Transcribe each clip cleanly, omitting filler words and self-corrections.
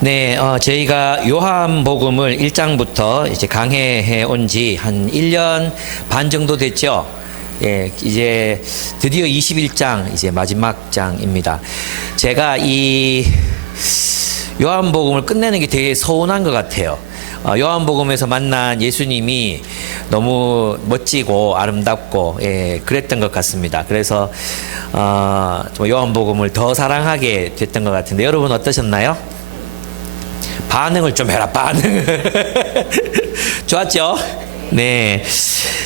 네, 저희가 요한복음을 1장부터 이제 강해해 온 지 한 1년 반 정도 됐죠. 예, 이제 드디어 21장, 이제 마지막 장입니다. 제가 이 요한복음을 끝내는 게 되게 서운한 것 같아요. 요한복음에서 만난 예수님이 너무 멋지고 아름답고, 예, 그랬던 것 같습니다. 그래서, 요한복음을 더 사랑하게 됐던 것 같은데, 여러분 어떠셨나요? 반응을 좀 해라, 반응을. 좋았죠? 네.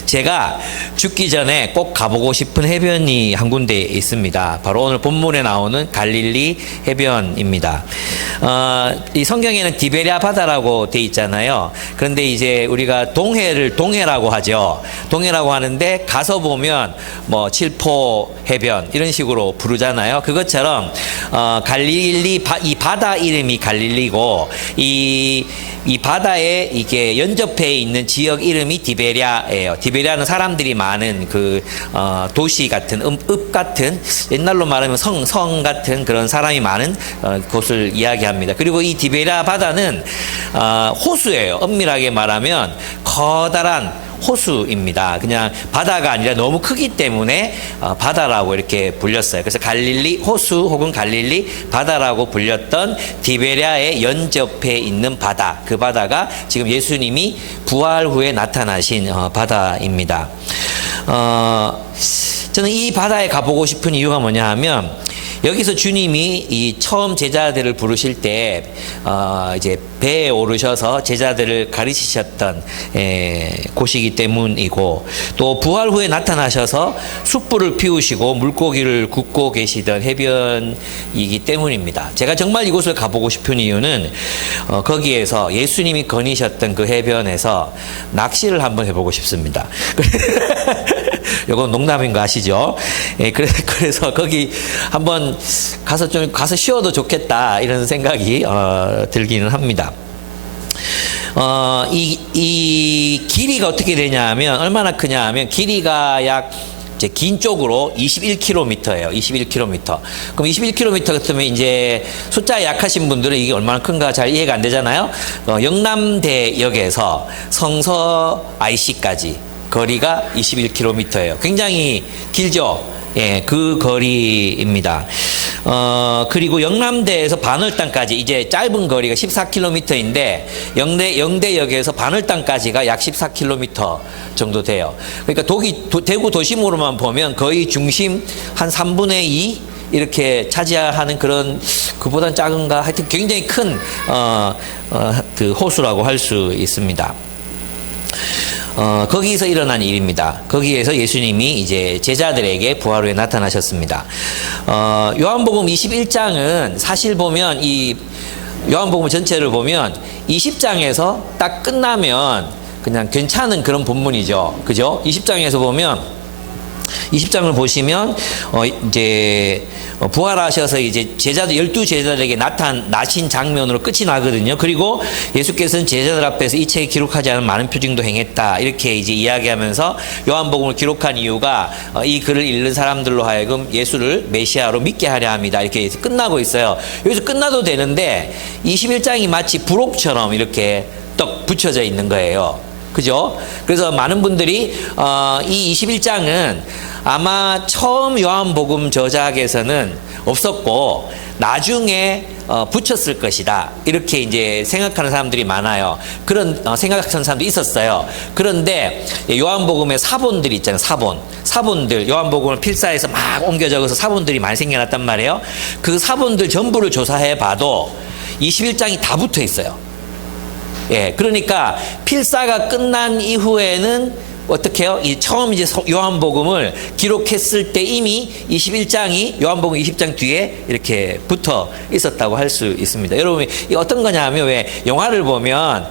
제가 죽기 전에 꼭 가보고 싶은 해변이 한 군데 있습니다. 바로 오늘 본문에 나오는 갈릴리 해변입니다. 이 성경에는 디베랴 바다라고 돼 있잖아요. 그런데 이제 우리가 동해를 동해라고 하죠. 동해라고 하는데 가서 보면 뭐 칠포 해변 이런 식으로 부르잖아요. 그것처럼 갈릴리 이 바다 이름이 갈릴리고 이 바다에 이게 연접해 있는 지역 이름이 디베랴예요. 디베랴는 사람들이 많은 그 도시 같은 읍 같은, 옛날로 말하면 성 같은 그런 사람이 많은 곳을 이야기합니다. 그리고 이 디베랴 바다는 호수예요. 엄밀하게 말하면 커다란 호수입니다. 그냥 바다가 아니라 너무 크기 때문에 바다라고 이렇게 불렸어요. 그래서 갈릴리 호수 혹은 갈릴리 바다라고 불렸던 디베랴에 연접해 있는 바다, 그 바다가 지금 예수님이 부활 후에 나타나신 바다입니다. 저는 이 바다에 가보고 싶은 이유가 뭐냐 하면, 여기서 주님이 이 처음 제자들을 부르실 때 이제 배에 오르셔서 제자들을 가르치셨던 곳이기 때문이고, 또 부활 후에 나타나셔서 숯불을 피우시고 물고기를 굽고 계시던 해변이기 때문입니다. 제가 정말 이곳을 가보고 싶은 이유는 거기에서 예수님이 거니셨던 그 해변에서 낚시를 한번 해보고 싶습니다. 이건 농담인 거 아시죠? 예, 그래서 거기 한번 가서 쉬어도 좋겠다 이런 생각이 들기는 합니다. 이 길이가 어떻게 되냐 하면, 얼마나 크냐 하면, 길이가 약 이제 긴 쪽으로 21km예요. 21km. 그럼 21km 같으면 이제 숫자에 약하신 분들은 이게 얼마나 큰가 잘 이해가 안 되잖아요. 영남대역에서 성서 IC까지 거리가 21km예요. 굉장히 길죠? 예, 그 거리입니다. 그리고 영남대에서 반월당까지 이제 짧은 거리가 14km인데, 영대역에서 반월당까지가 약 14km 정도 돼요. 그러니까 대구 도심으로만 보면 거의 중심 한 3분의 2 이렇게 차지하는 그런, 그보단 작은가 하여튼 굉장히 큰 그 호수라고 할 수 있습니다. 거기서 일어난 일입니다. 거기에서 예수님이 이제 제자들에게 부활 후에 나타나셨습니다. 요한복음 21장은 사실 보면, 이 요한복음 전체를 보면 20장에서 딱 끝나면 그냥 괜찮은 그런 본문이죠. 그죠? 20장에서 보면, 20장을 보시면 이제 부활하셔서 이제 12제자들에게 나신 장면으로 끝이 나거든요. 그리고 예수께서는 제자들 앞에서 이 책에 기록하지 않은 많은 표징도 행했다, 이렇게 이제 이야기하면서 요한복음을 기록한 이유가 이 글을 읽는 사람들로 하여금 예수를 메시아로 믿게 하려 합니다, 이렇게 끝나고 있어요. 여기서 끝나도 되는데 21장이 마치 부록처럼 이렇게 떡 붙여져 있는 거예요. 그죠? 그래서 많은 분들이 이 21장은 아마 처음 요한복음 저작에서는 없었고 나중에 붙였을 것이다, 이렇게 이제 생각하는 사람들이 많아요. 그런 생각하는 사람도 있었어요. 그런데 요한복음의 사본들이 있잖아요. 사본들, 요한복음을 필사해서 막 옮겨 적어서 사본들이 많이 생겨났단 말이에요. 그 사본들 전부를 조사해 봐도 21장이 다 붙어 있어요. 예, 그러니까 필사가 끝난 이후에는 어떻게 해요? 처음 이제 요한복음을 기록했을 때 이미 21장이 요한복음 20장 뒤에 이렇게 붙어 있었다고 할 수 있습니다. 여러분, 이 어떤 거냐 하면, 왜 영화를 보면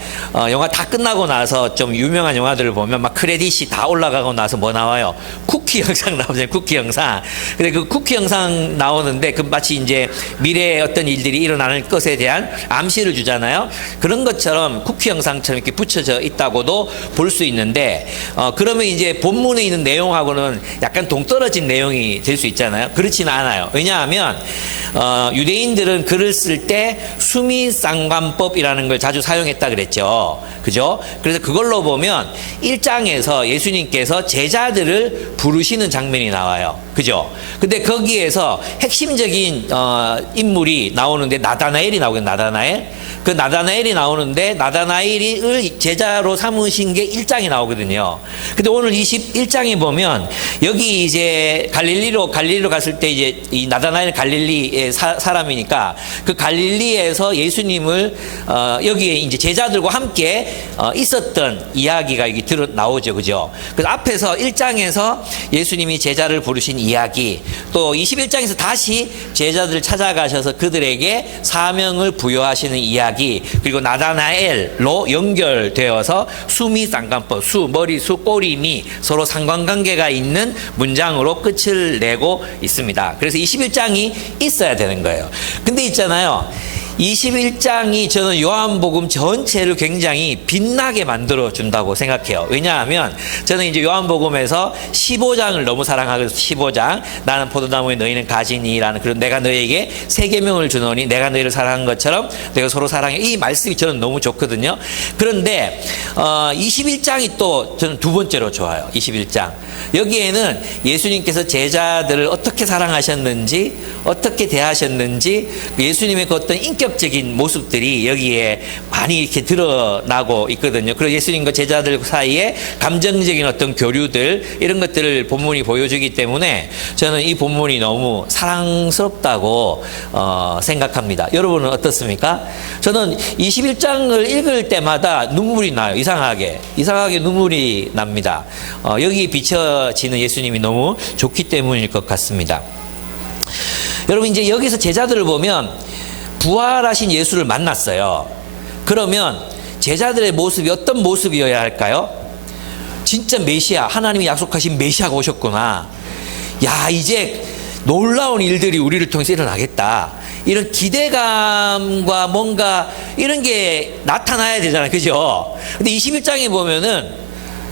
영화 다 끝나고 나서 좀 유명한 영화들을 보면 막 크레딧이 다 올라가고 나서 뭐 나와요? 쿠키 영상 나오잖아요. 쿠키 영상. 근데 그 쿠키 영상 나오는데 그 마치 이제 미래에 어떤 일들이 일어나는 것에 대한 암시를 주잖아요. 그런 것처럼 쿠키 영상처럼 이렇게 붙여져 있다고도 볼 수 있는데, 그러면 이제 본문에 있는 내용하고는 약간 동떨어진 내용이 될 수 있잖아요. 그렇지는 않아요. 왜냐하면 유대인들은 글을 쓸 때 수미상관법이라는 걸 자주 사용했다 그랬죠. 그죠? 그래서 그걸로 보면 1장에서 예수님께서 제자들을 부르시는 장면이 나와요. 그죠? 근데 거기에서 핵심적인 인물이 나오는데 나다나엘이 나오거든요. 나다나엘. 그 나다나엘이 나오는데 나다나엘을 제자로 삼으신 게 1장에 나오거든요. 근데 오늘 21장에 보면 여기 이제 갈릴리로 갔을 때 이제 이 나다나엘 갈릴리의 사람이니까 그 갈릴리에서 예수님을 여기에 이제 제자들과 함께 있었던 이야기가 여기 나오죠. 그죠? 그래서 앞에서 1장에서 예수님이 제자를 부르신 이야기, 또 21장에서 다시 제자들을 찾아가셔서 그들에게 사명을 부여하시는 이야기, 그리고 나다나엘로 연결되어서 수미상관법, 머리, 꼬리, 미 서로 상관관계가 있는 문장으로 끝을 내고 있습니다. 그래서 21장이 있어야 되는 거예요. 근데 있잖아요. 21장이 저는 요한복음 전체를 굉장히 빛나게 만들어 준다고 생각해요. 왜냐하면 저는 이제 요한복음에서 15장을 너무 사랑하거든요. 15장 나는 포도나무에 너희는 가지니라는 그런 내가 너희에게 새 계명을 주노니 내가 너희를 사랑한 것처럼 내가 서로 사랑해, 이 말씀이 저는 너무 좋거든요. 그런데 21장이 또 저는 두 번째로 좋아요. 21장 여기에는 예수님께서 제자들을 어떻게 사랑하셨는지, 어떻게 대하셨는지, 예수님의 그 어떤 인격적인 모습들이 여기에 많이 이렇게 드러나고 있거든요. 그리고 예수님과 제자들 사이에 감정적인 어떤 교류들, 이런 것들을 본문이 보여주기 때문에 저는 이 본문이 너무 사랑스럽다고 생각합니다. 여러분은 어떻습니까? 저는 21장을 읽을 때마다 눈물이 나요. 이상하게 눈물이 납니다. 여기 비춰지는 예수님이 너무 좋기 때문일 것 같습니다. 여러분, 이제 여기서 제자들을 보면 부활하신 예수를 만났어요. 그러면 제자들의 모습이 어떤 모습이어야 할까요? 진짜 메시아, 하나님이 약속하신 메시아가 오셨구나. 야, 이제 놀라운 일들이 우리를 통해서 일어나겠다. 이런 기대감과 뭔가 이런 게 나타나야 되잖아요. 그죠? 근데 21장에 보면은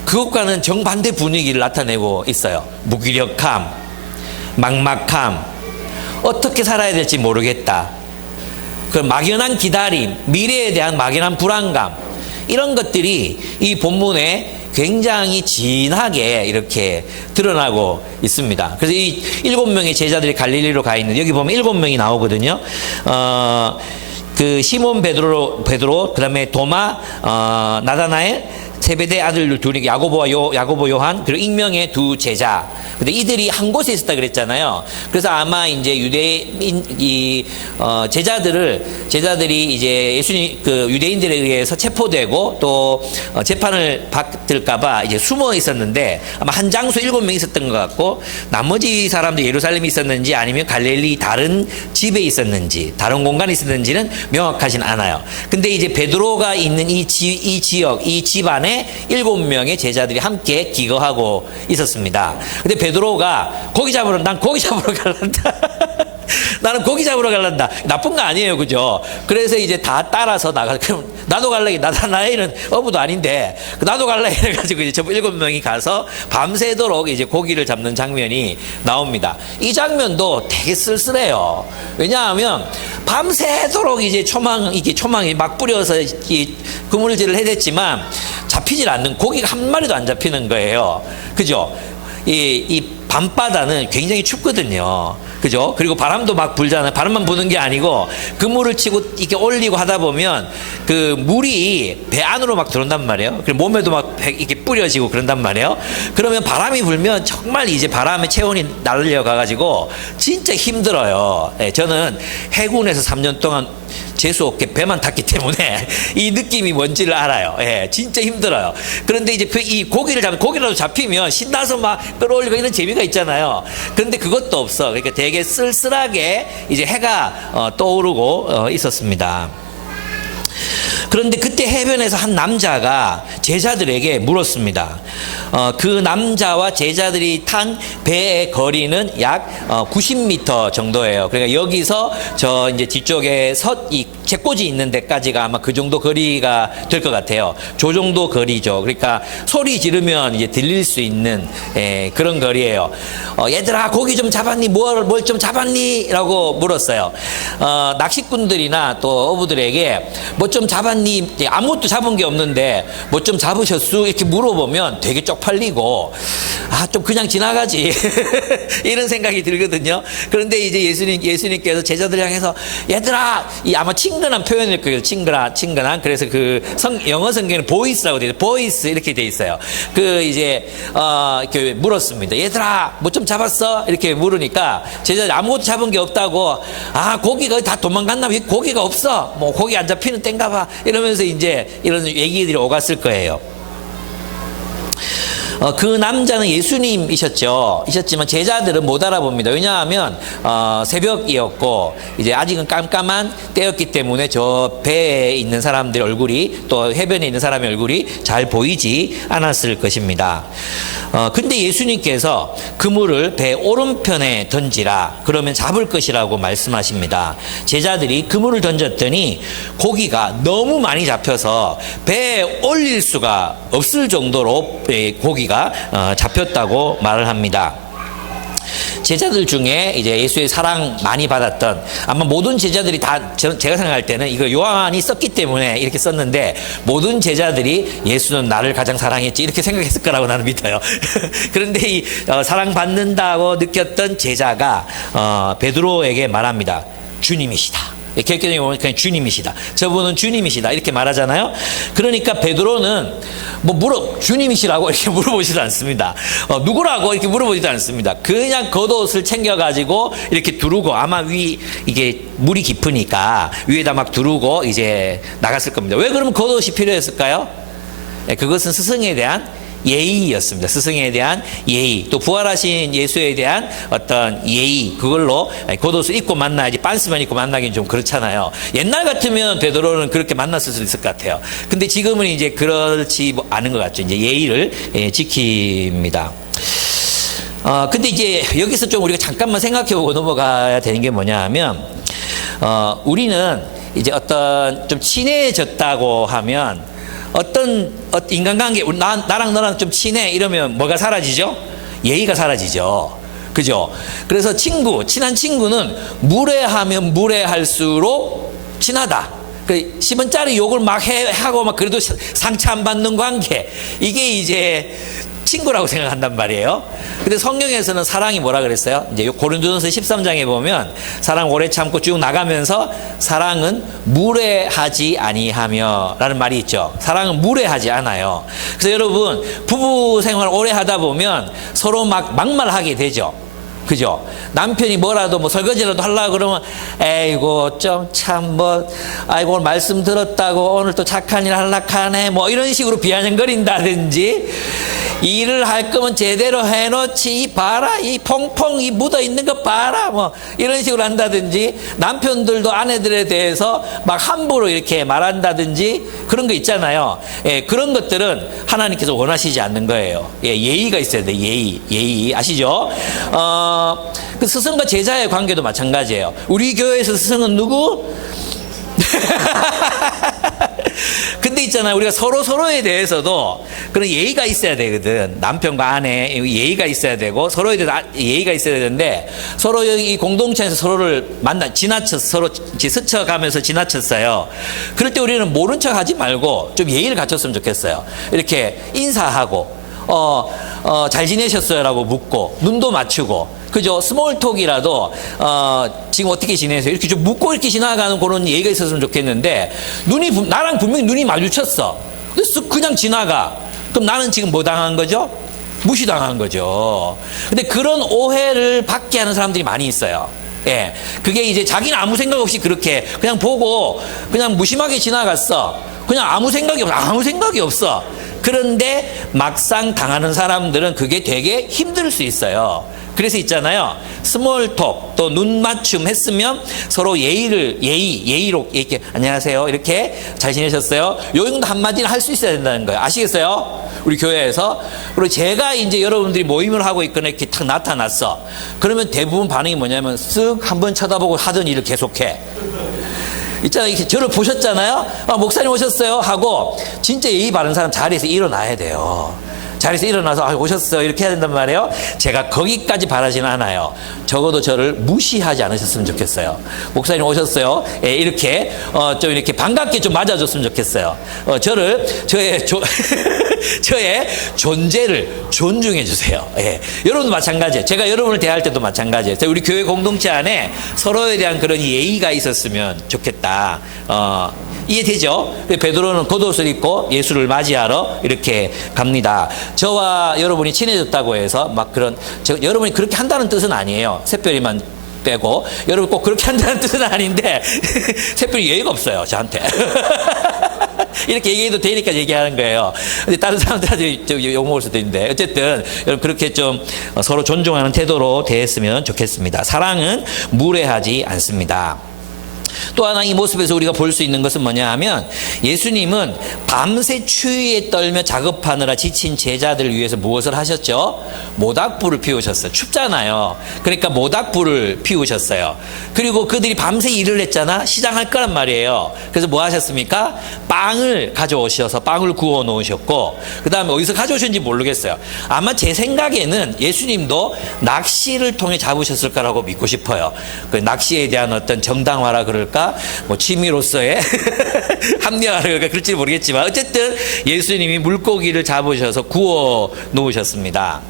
그것과는 정반대 분위기를 나타내고 있어요. 무기력함, 막막함, 어떻게 살아야 될지 모르겠다. 그 막연한 기다림, 미래에 대한 막연한 불안감, 이런 것들이 이 본문에 굉장히 진하게 이렇게 드러나고 있습니다. 그래서 이 7명의 제자들이 갈릴리로 가 있는, 여기 보면 7명이 나오거든요. 그 시몬 베드로, 그다음에 도마, 나다나엘, 세베대 아들 둘이 야고보 요한, 그리고 익명의 두 제자. 근데 이들이 한 곳에 있었다 그랬잖아요. 그래서 아마 이제 유대인 제자들이 이제 예수님 그 유대인들에 의해서 체포되고 또 재판을 받을까봐 이제 숨어 있었는데 아마 한 장소 7명 있었던 것 같고, 나머지 사람들 예루살렘에 있었는지 아니면 갈릴리 다른 집에 있었는지 다른 공간에 있었는지는 명확하진 않아요. 근데 이제 베드로가 있는 이 지역, 이 집안에 7명의 제자들이 함께 기거하고 있었습니다. 근데 베드로가 난 고기 잡으러 갈란다. 나는 고기 잡으러 갈란다. 나쁜 거 아니에요. 그죠? 그래서 이제 다 따라서 그럼 나도 갈래. 나다나엘은 어부도 아닌데, 나도 갈래. 해가지고 이제 전부 7명이 가서 밤새도록 이제 고기를 잡는 장면이 나옵니다. 이 장면도 되게 쓸쓸해요. 왜냐하면 밤새도록 이제 초망이 막 뿌려서 이 그물질을 해댔지만 잡히질 않는, 고기가 한 마리도 안 잡히는 거예요. 그죠? 이 밤바다는 굉장히 춥거든요. 그죠? 그리고 바람도 막 불잖아요. 바람만 부는 게 아니고 그물을 치고 이렇게 올리고 하다 보면 그 물이 배 안으로 막 들어온단 말이에요. 그리고 몸에도 막 이렇게 뿌려지고 그런단 말이에요. 그러면 바람이 불면 정말 이제 바람의 체온이 날려가가지고 진짜 힘들어요. 네, 저는 해군에서 3년 동안 재수없게 배만 탔기 때문에 이 느낌이 뭔지를 알아요. 예, 진짜 힘들어요. 그런데 이제 이 고기라도 잡히면 신나서 막 끌어올리고 이런 재미가 있잖아요. 그런데 그것도 없어. 그러니까 되게 쓸쓸하게 이제 해가 떠오르고 있었습니다. 그런데 그때 해변에서 한 남자가 제자들에게 물었습니다. 그 남자와 제자들이 탄 배의 거리는 약 90m 정도예요. 그러니까 여기서 저 이제 뒤쪽에 이 책꽂이 있는 데까지가 아마 그 정도 거리가 될 것 같아요. 저 정도 거리죠. 그러니까 소리 지르면 이제 들릴 수 있는 그런 거리예요. 얘들아 고기 좀 잡았니? 뭘 좀 잡았니? 라고 물었어요. 낚시꾼들이나 또 어부들에게 뭐 좀 잡았니? 아무것도 잡은 게 없는데 뭐 좀 잡으셨수? 이렇게 물어보면 되게 쪽팔리고 좀 그냥 지나가지 이런 생각이 들거든요. 그런데 이제 예수님께서 제자들 향해서 얘들아, 이 아마 친근한 표현일 거예요. 친근한. 그래서 그 영어 성경에는 보이스라고 돼 있어요. 보이스 이렇게 돼 있어요. 그 이제 이렇게 물었습니다. 얘들아 뭐 좀 잡았어? 이렇게 물으니까 제자들이 아무것도 잡은 게 없다고. 고기가 다 도망갔나? 고기가 없어. 뭐 고기 안 잡히는 땐가 봐. 이러면서 이제 이런 얘기들이 오갔을 거예요. 그 남자는 예수님이셨지만 제자들은 못 알아봅니다. 왜냐하면 새벽이었고 이제 아직은 깜깜한 때였기 때문에 저 배에 있는 사람들 얼굴이 또 해변에 있는 사람의 얼굴이 잘 보이지 않았을 것입니다. 근데 예수님께서 그물을 배 오른편에 던지라, 그러면 잡을 것이라고 말씀하십니다. 제자들이 그물을 던졌더니 고기가 너무 많이 잡혀서 배에 올릴 수가 없을 정도로 고기가 잡혔다고 말을 합니다. 제자들 중에 이제 예수의 사랑 많이 받았던, 아마 모든 제자들이 다, 제가 생각할 때는 이거 요한이 썼기 때문에 이렇게 썼는데, 모든 제자들이 예수는 나를 가장 사랑했지 이렇게 생각했을 거라고 나는 믿어요. 그런데 이 사랑받는다고 느꼈던 제자가 베드로에게 말합니다. 주님이시다. 결격적인 보면 그냥 주님이시다. 저분은 주님이시다. 이렇게 말하잖아요. 그러니까 베드로는 주님이시라고 이렇게 물어보지도 않습니다. 누구라고 이렇게 물어보지도 않습니다. 그냥 겉옷을 챙겨가지고 이렇게 두르고, 아마 이게 물이 깊으니까 위에다 막 두르고 이제 나갔을 겁니다. 왜 그러면 겉옷이 필요했을까요? 그것은 스승에 대한 예의였습니다. 스승에 대한 예의, 또 부활하신 예수에 대한 어떤 예의, 그걸로 겉옷을 입고 만나야지 빤스만 입고 만나기는 좀 그렇잖아요. 옛날 같으면 베드로는 그렇게 만났을 수 있을 것 같아요. 근데 지금은 이제 그렇지 않은 것 같죠. 이제 예의를 지킵니다. 근데 이제 여기서 좀 우리가 잠깐만 생각해보고 넘어가야 되는 게 뭐냐 하면, 우리는 이제 어떤 좀 친해졌다고 하면 어떤 인간관계, 나랑 너랑 좀 친해 이러면 뭐가 사라지죠? 예의가 사라지죠. 그죠? 그래서 친한 친구는 무례하면 무례할수록 친하다. 10원짜리 욕을 막 하고 막 그래도 상처 안 받는 관계, 이게 이제 친구라고 생각한단 말이에요. 근데 성경에서는 사랑이 뭐라 그랬어요? 이제 고린도전서 13장에 보면 사랑 오래 참고 쭉 나가면서 사랑은 무례하지 아니하며 라는 말이 있죠. 사랑은 무례하지 않아요. 그래서 여러분, 부부 생활 오래 하다 보면 서로 막말하게 되죠. 그죠? 남편이 뭐라도 설거지라도 하려고 그러면, 에이고 아이고 오늘 말씀 들었다고 오늘 또 착한 일 하려카네, 이런 식으로 비아냥거린다든지, 일을 할 거면 제대로 해놓지, 이 봐라, 이 퐁퐁 이 묻어 있는 거 봐라, 이런 식으로 한다든지, 남편들도 아내들에 대해서 막 함부로 이렇게 말한다든지, 그런 거 있잖아요. 그런 것들은 하나님께서 원하시지 않는 거예요. 예의가 있어야 돼. 예의 아시죠? 그 스승과 제자의 관계도 마찬가지예요. 우리 교회에서 스승은 누구? 근데 있잖아요, 우리가 서로에 대해서도 그런 예의가 있어야 되거든. 남편과 아내 예의가 있어야 되고, 서로에 대해서 예의가 있어야 되는데, 서로 이 공동체에서 서로를 서로 스쳐가면서 지나쳤어요. 그럴 때 우리는 모른 척 하지 말고 좀 예의를 갖췄으면 좋겠어요. 이렇게 인사하고, 잘 지내셨어요? 라고 묻고, 눈도 맞추고, 그죠? 스몰톡이라도, 지금 어떻게 지내세요? 이렇게 좀 묻고 이렇게 지나가는 그런 예의가 있었으면 좋겠는데, 나랑 분명히 눈이 마주쳤어. 그래서 그냥 지나가. 그럼 나는 지금 뭐 당한 거죠? 무시당한 거죠. 근데 그런 오해를 받게 하는 사람들이 많이 있어요. 그게 이제 자기는 아무 생각 없이 그렇게 그냥 보고 그냥 무심하게 지나갔어. 그냥 아무 생각이 없어. 그런데 막상 당하는 사람들은 그게 되게 힘들 수 있어요. 그래서 있잖아요. 스몰톡 또 눈 맞춤 했으면 서로 예의로 이렇게 안녕하세요 이렇게 잘 지내셨어요? 요 정도 한마디는 할 수 있어야 된다는 거예요. 아시겠어요? 우리 교회에서. 그리고 제가 이제 여러분들이 모임을 하고 있거나 이렇게 탁 나타났어. 그러면 대부분 반응이 뭐냐면 쓱 한번 쳐다보고 하던 일을 계속해. 있잖아요. 이렇게 저를 보셨잖아요. 아, 목사님 오셨어요 하고 진짜 예의 바른 사람 자리에서 일어나야 돼요. 자리에서 일어나서 아, 오셨어요 이렇게 해야 된단 말이에요. 제가 거기까지 바라지는 않아요. 적어도 저를 무시하지 않으셨으면 좋겠어요. 목사님 오셨어요. 예, 이렇게 좀 이렇게 반갑게 좀 맞아줬으면 좋겠어요. 저의 존재를 존중해 주세요. 예. 여러분도 마찬가지예요. 제가 여러분을 대할 때도 마찬가지예요. 우리 교회 공동체 안에 서로에 대한 그런 예의가 있었으면 좋겠다. 이해되죠? 베드로는 겉옷을 입고 예수를 맞이하러 이렇게 갑니다. 저와 여러분이 친해졌다고 해서 막 여러분이 그렇게 한다는 뜻은 아니에요. 새별이만 빼고. 여러분 꼭 그렇게 한다는 뜻은 아닌데, 새별이 예의가 없어요, 저한테. 이렇게 얘기해도 되니까 얘기하는 거예요. 근데 다른 사람들한테 욕먹을 수도 있는데. 어쨌든, 여러분 그렇게 좀 서로 존중하는 태도로 대했으면 좋겠습니다. 사랑은 무례하지 않습니다. 또 하나 이 모습에서 우리가 볼 수 있는 것은 뭐냐 하면 예수님은 밤새 추위에 떨며 작업하느라 지친 제자들을 위해서 무엇을 하셨죠? 모닥불을 피우셨어요. 춥잖아요. 그러니까 모닥불을 피우셨어요. 그리고 그들이 밤새 일을 했잖아. 시장할 거란 말이에요. 그래서 뭐 하셨습니까? 빵을 가져오셔서 빵을 구워 놓으셨고, 그 다음에 어디서 가져오셨는지 모르겠어요. 아마 제 생각에는 예수님도 낚시를 통해 잡으셨을 거라고 믿고 싶어요. 그 낚시에 대한 어떤 정당화라 그럴까? 뭐 취미로서의 합리화라 그럴까? 그럴지 모르겠지만 어쨌든 예수님이 물고기를 잡으셔서 구워 놓으셨습니다.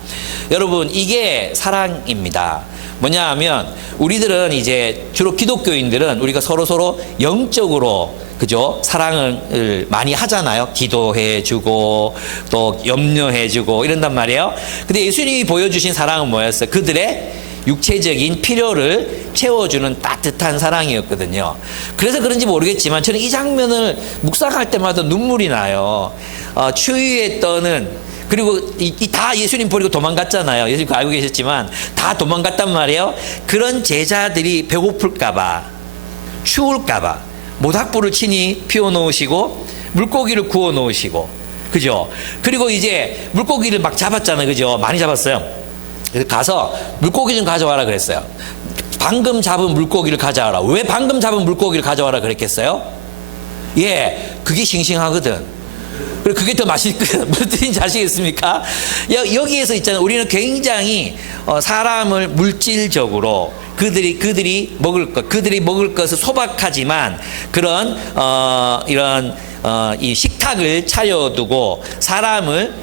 여러분, 이게 사랑입니다. 뭐냐 하면 우리들은 이제 주로 기독교인들은 우리가 서로 영적으로 그죠? 사랑을 많이 하잖아요. 기도해주고 또 염려해주고 이런단 말이에요. 근데 예수님이 보여주신 사랑은 뭐였어요? 그들의 육체적인 필요를 채워주는 따뜻한 사랑이었거든요. 그래서 그런지 모르겠지만 저는 이 장면을 묵상할 때마다 눈물이 나요. 추위에 떠는, 그리고 다 예수님 버리고 도망갔잖아요. 예수님 알고 계셨지만 다 도망갔단 말이에요. 그런 제자들이 배고플까봐, 추울까봐 모닥불을 친히 피워놓으시고 물고기를 구워 놓으시고, 그죠? 그리고 이제 물고기를 막 잡았잖아요. 그죠? 많이 잡았어요. 그래서 가서 물고기 좀 가져와라 그랬어요. 방금 잡은 물고기를 가져와라. 왜 방금 잡은 물고기를 가져와라 그랬겠어요? 예, 그게 싱싱하거든. 그리고 그게 더 맛있거든. 무슨 뜻인지 아시겠습니까? 여기에서 있잖아요. 우리는 굉장히 사람을 물질적으로 그들이 먹을 것을 소박하지만 그런 이런 이 식탁을 차려두고 사람을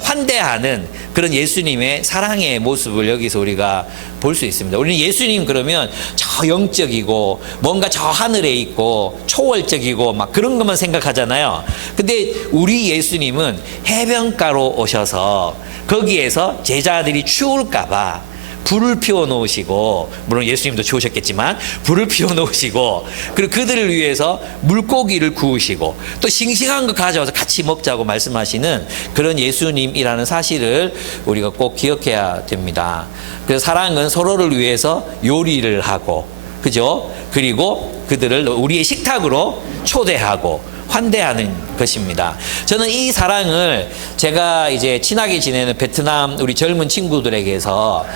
환대하는 그런 예수님의 사랑의 모습을 여기서 우리가 볼 수 있습니다. 우리는 예수님 그러면 저 영적이고 뭔가 저 하늘에 있고 초월적이고 막 그런 것만 생각하잖아요. 근데 우리 예수님은 해변가로 오셔서 거기에서 제자들이 추울까봐 불을 피워 놓으시고, 물론 예수님도 추우셨겠지만 불을 피워 놓으시고, 그리고 그들을 위해서 물고기를 구우시고 또 싱싱한 거 가져와서 같이 먹자고 말씀하시는 그런 예수님이라는 사실을 우리가 꼭 기억해야 됩니다. 그래서 사랑은 서로를 위해서 요리를 하고, 그죠? 그리고 그들을 우리의 식탁으로 초대하고 환대하는 것입니다. 저는 이 사랑을 제가 이제 친하게 지내는 베트남 우리 젊은 친구들에게서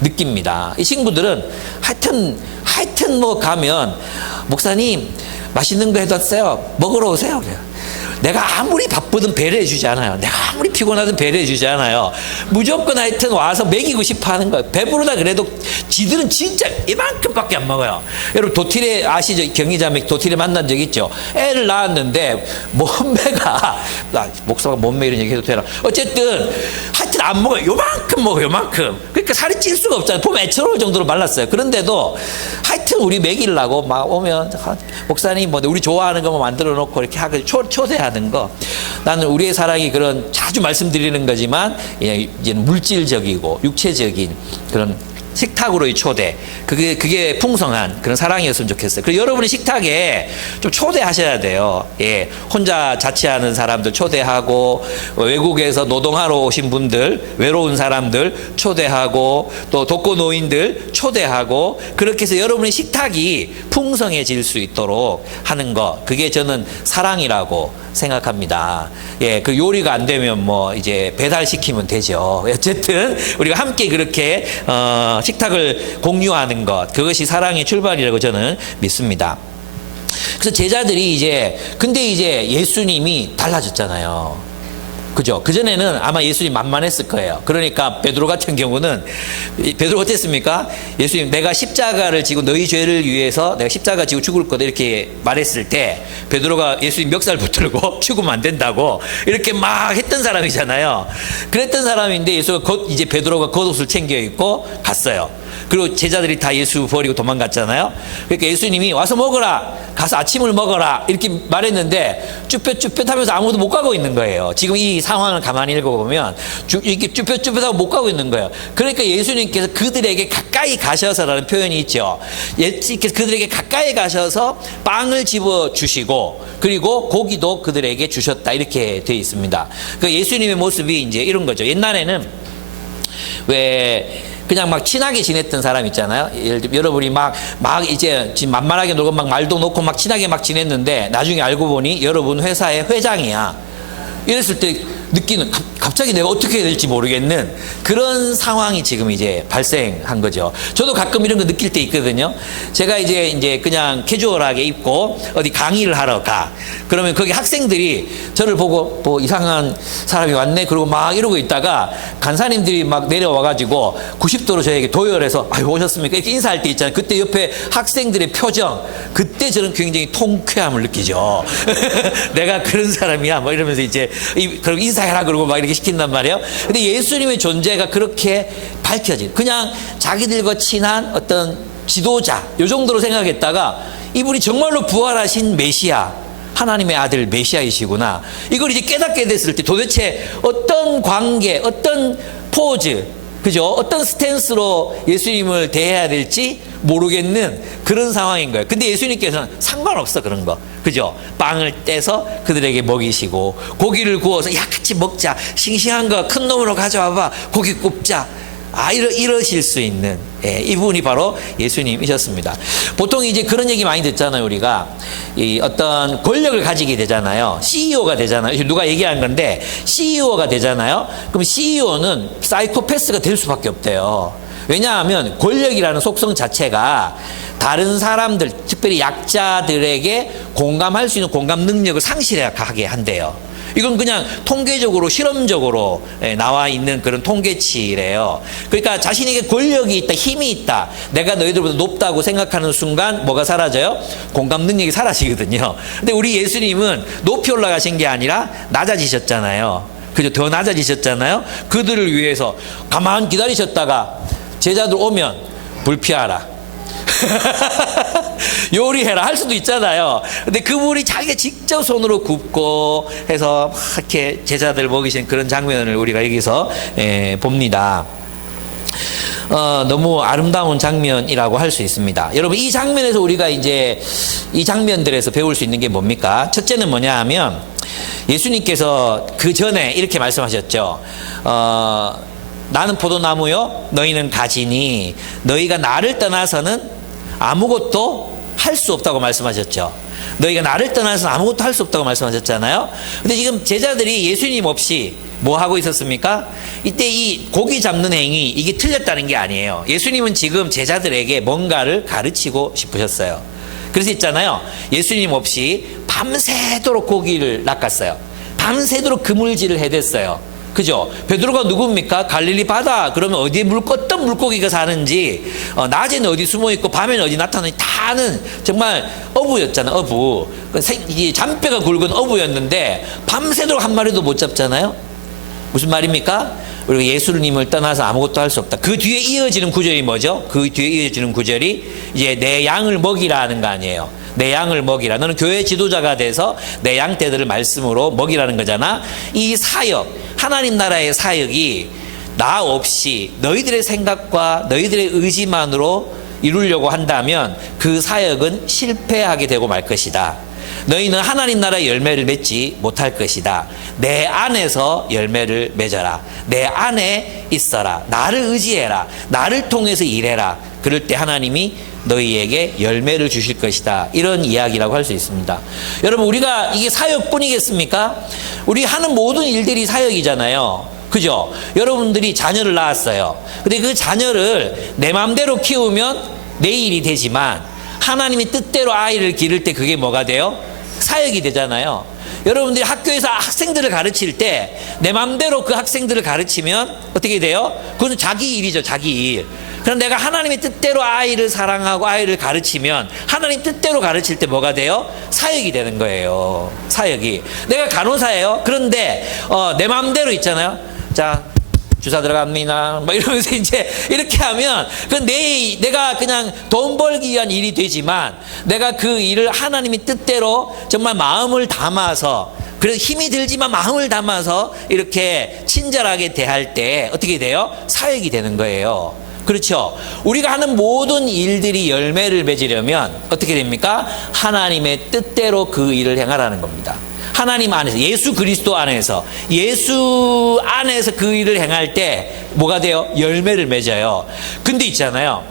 느낍니다. 이 친구들은 하여튼 뭐 가면 목사님 맛있는 거 해뒀어요. 먹으러 오세요. 그래요. 내가 아무리 바쁘든 배려해 주지 않아요. 내가 아무리 피곤하든 배려해 주지 않아요. 무조건 하여튼 와서 먹이고 싶어 하는 거예요. 배부르다 그래도 지들은 진짜 이만큼밖에 안 먹어요. 여러분 도티레 아시죠? 경희자매 도티레 만난 적 있죠? 애를 낳았는데 몸매가, 목사가 몸매 이런 얘기 해도 되나? 어쨌든 하여튼 안 먹어요. 요만큼 먹어요. 요만큼. 그러니까 살이 찔 수가 없잖아요. 보면 애처로울 정도로 말랐어요. 그런데도 하여튼 우리 먹이려고 막 오면 목사님 뭐 우리 좋아하는 거 뭐 만들어 놓고 이렇게 하고 초대하는 거. 나는 우리의 사랑이 그런 자주 말씀드리는 거지만 이제 물질적이고 육체적인 그런 식탁으로의 초대. 그게 풍성한 그런 사랑이었으면 좋겠어요. 그리고 여러분의 식탁에 좀 초대하셔야 돼요. 예. 혼자 자취하는 사람들 초대하고, 외국에서 노동하러 오신 분들, 외로운 사람들 초대하고, 또 독거노인들 초대하고, 그렇게 해서 여러분의 식탁이 풍성해질 수 있도록 하는 것. 그게 저는 사랑이라고 생각합니다. 예, 그 요리가 안 되면 뭐 이제 배달시키면 되죠. 어쨌든 우리가 함께 그렇게 식탁을 공유하는 것, 그것이 사랑의 출발이라고 저는 믿습니다. 그래서 제자들이 근데 예수님이 달라졌잖아요. 그죠? 그전에는 아마 예수님 만만했을 거예요. 그러니까 베드로 같은 경우는, 베드로 어땠습니까? 예수님, 내가 십자가를 지고 너희 죄를 위해서 내가 십자가 지고 죽을 거다 이렇게 말했을 때 베드로가 예수님 멱살 붙들고 죽으면 안 된다고 이렇게 막 했던 사람이잖아요. 그랬던 사람인데 예수가 이제 베드로가 겉옷을 챙겨 입고 갔어요. 그리고 제자들이 다 예수 버리고 도망갔잖아요. 그러니까 예수님이 와서 먹어라, 가서 아침을 먹어라 이렇게 말했는데 쭈뼛쭈뼛하면서 아무도 못 가고 있는 거예요. 지금 이 상황을 가만히 읽어보면 이렇게 쭈뼛쭈뼛하고 못 가고 있는 거예요. 그러니까 예수님께서 그들에게 가까이 가셔서라는 표현이 있죠. 예수님께서 그들에게 가까이 가셔서 빵을 집어 주시고 그리고 고기도 그들에게 주셨다 이렇게 되어 있습니다. 그러니까 예수님의 모습이 이제 이런 거죠. 옛날에는 왜 그냥 막 친하게 지냈던 사람 있잖아요. 예를 들면 여러분이 막 이제 지금 만만하게 놀고 막 말도 놓고 막 친하게 막 지냈는데 나중에 알고 보니 여러분 회사의 회장이야. 이랬을 때 느끼는, 갑자기 내가 어떻게 해야 될지 모르겠는 그런 상황이 지금 이제 발생한 거죠. 저도 가끔 이런 거 느낄 때 있거든요. 제가 이제 그냥 캐주얼하게 입고 어디 강의를 하러 가. 그러면 거기 학생들이 저를 보고 뭐 이상한 사람이 왔네. 그러고 막 이러고 있다가 간사님들이 막 내려와가지고 90도로 저에게 도열해서 아유 오셨습니까? 이렇게 인사할 때 있잖아요. 그때 옆에 학생들의 표정, 그때 저는 굉장히 통쾌함을 느끼죠. 내가 그런 사람이야. 뭐 이러면서 이제 그럼 인사해라 그러고 막 이렇게 시킨단 말이에요. 근데 예수님의 존재가 그렇게 밝혀진, 그냥 자기들과 친한 어떤 지도자 요 정도로 생각했다가 이분이 정말로 부활하신 메시아, 하나님의 아들 메시아이시구나, 이걸 이제 깨닫게 됐을 때 도대체 어떤 관계, 어떤 포즈, 그죠? 어떤 스탠스로 예수님을 대해야 될지 모르겠는 그런 상황인 거예요. 근데 예수님께서는 상관없어, 그런 거. 그죠? 빵을 떼서 그들에게 먹이시고, 고기를 구워서 야, 같이 먹자. 싱싱한 거 큰 놈으로 가져와봐. 고기 굽자. 이러실 수 있는, 이분이 바로 예수님이셨습니다. 보통 이제 그런 얘기 많이 듣잖아요. 우리가 이 어떤 권력을 가지게 되잖아요. CEO가 되잖아요. 누가 얘기한 건데 CEO가 되잖아요. 그럼 CEO는 사이코패스가 될 수밖에 없대요. 왜냐하면 권력이라는 속성 자체가 다른 사람들, 특별히 약자들에게 공감할 수 있는 공감 능력을 상실하게 한대요. 이건 그냥 통계적으로, 실험적으로 나와 있는 그런 통계치래요. 그러니까 자신에게 권력이 있다, 힘이 있다, 내가 너희들보다 높다고 생각하는 순간 뭐가 사라져요? 공감 능력이 사라지거든요. 근데 우리 예수님은 높이 올라가신 게 아니라 낮아지셨잖아요. 그죠? 더 낮아지셨잖아요. 그들을 위해서 가만 기다리셨다가 제자들 오면 불피하라. 요리해라 할 수도 있잖아요. 근데 그분이 자기가 직접 손으로 굽고 해서 막 이렇게 제자들 먹이신 그런 장면을 우리가 여기서 봅니다. 너무 아름다운 장면이라고 할 수 있습니다. 여러분, 이 장면에서 우리가 이제 이 장면들에서 배울 수 있는 게 뭡니까? 첫째는 뭐냐 하면 예수님께서 그 전에 이렇게 말씀하셨죠. 나는 포도나무요, 너희는 가지니 너희가 나를 떠나서는 아무것도 할 수 없다고 말씀하셨죠. 너희가 나를 떠나서는 아무것도 할 수 없다고 말씀하셨잖아요. 근데 지금 제자들이 예수님 없이 뭐 하고 있었습니까? 이때 이 고기 잡는 행위, 이게 틀렸다는 게 아니에요. 예수님은 지금 제자들에게 뭔가를 가르치고 싶으셨어요. 그래서 있잖아요, 예수님 없이 밤새도록 고기를 낚았어요. 밤새도록 그물질을 해댔어요. 그죠? 베드로가 누굽니까? 갈릴리 바다. 그러면 어디에 어떤 물고기가 사는지, 낮에는 어디 숨어 있고 밤에는 어디 나타나는지 다 아는 정말 어부였잖아요. 어부. 잔뼈가 굵은 어부였는데 밤새도록 한 마리도 못 잡잖아요. 무슨 말입니까? 우리가 예수님을 떠나서 아무것도 할 수 없다. 그 뒤에 이어지는 구절이 뭐죠? 그 뒤에 이어지는 구절이 이제 내 양을 먹이라는 거 아니에요. 내 양을 먹이라. 너는 교회 지도자가 돼서 내 양떼들을 말씀으로 먹이라는 거잖아. 이 사역, 하나님 나라의 사역이 나 없이 너희들의 생각과 너희들의 의지만으로 이루려고 한다면 그 사역은 실패하게 되고 말 것이다. 너희는 하나님 나라의 열매를 맺지 못할 것이다. 내 안에서 열매를 맺어라. 내 안에 있어라. 나를 의지해라. 나를 통해서 일해라. 그럴 때 하나님이 너희에게 열매를 주실 것이다. 이런 이야기라고 할 수 있습니다. 여러분, 우리가 이게 사역뿐이겠습니까? 우리 하는 모든 일들이 사역이잖아요. 그죠? 여러분들이 자녀를 낳았어요. 근데 그 자녀를 내 마음대로 키우면 내 일이 되지만 하나님의 뜻대로 아이를 기를 때 그게 뭐가 돼요? 사역이 되잖아요. 여러분들이 학교에서 학생들을 가르칠 때 내 마음대로 그 학생들을 가르치면 어떻게 돼요? 그건 자기 일이죠, 자기 일. 그럼 내가 하나님의 뜻대로 아이를 사랑하고 아이를 가르치면 하나님 뜻대로 가르칠 때 뭐가 돼요? 사역이 되는 거예요. 사역이. 내가 간호사예요. 그런데 내 마음대로 있잖아요. 자, 주사 들어갑니다. 뭐 이러면서 이제 이렇게 하면 그건 내가 그냥 돈 벌기 위한 일이 되지만 내가 그 일을 하나님의 뜻대로 정말 마음을 담아서, 그래서 힘이 들지만 마음을 담아서 이렇게 친절하게 대할 때 어떻게 돼요? 사역이 되는 거예요. 그렇죠? 우리가 하는 모든 일들이 열매를 맺으려면 어떻게 됩니까? 하나님의 뜻대로 그 일을 행하라는 겁니다. 하나님 안에서, 예수 그리스도 안에서, 예수 안에서 그 일을 행할 때 뭐가 돼요? 열매를 맺어요. 근데 있잖아요,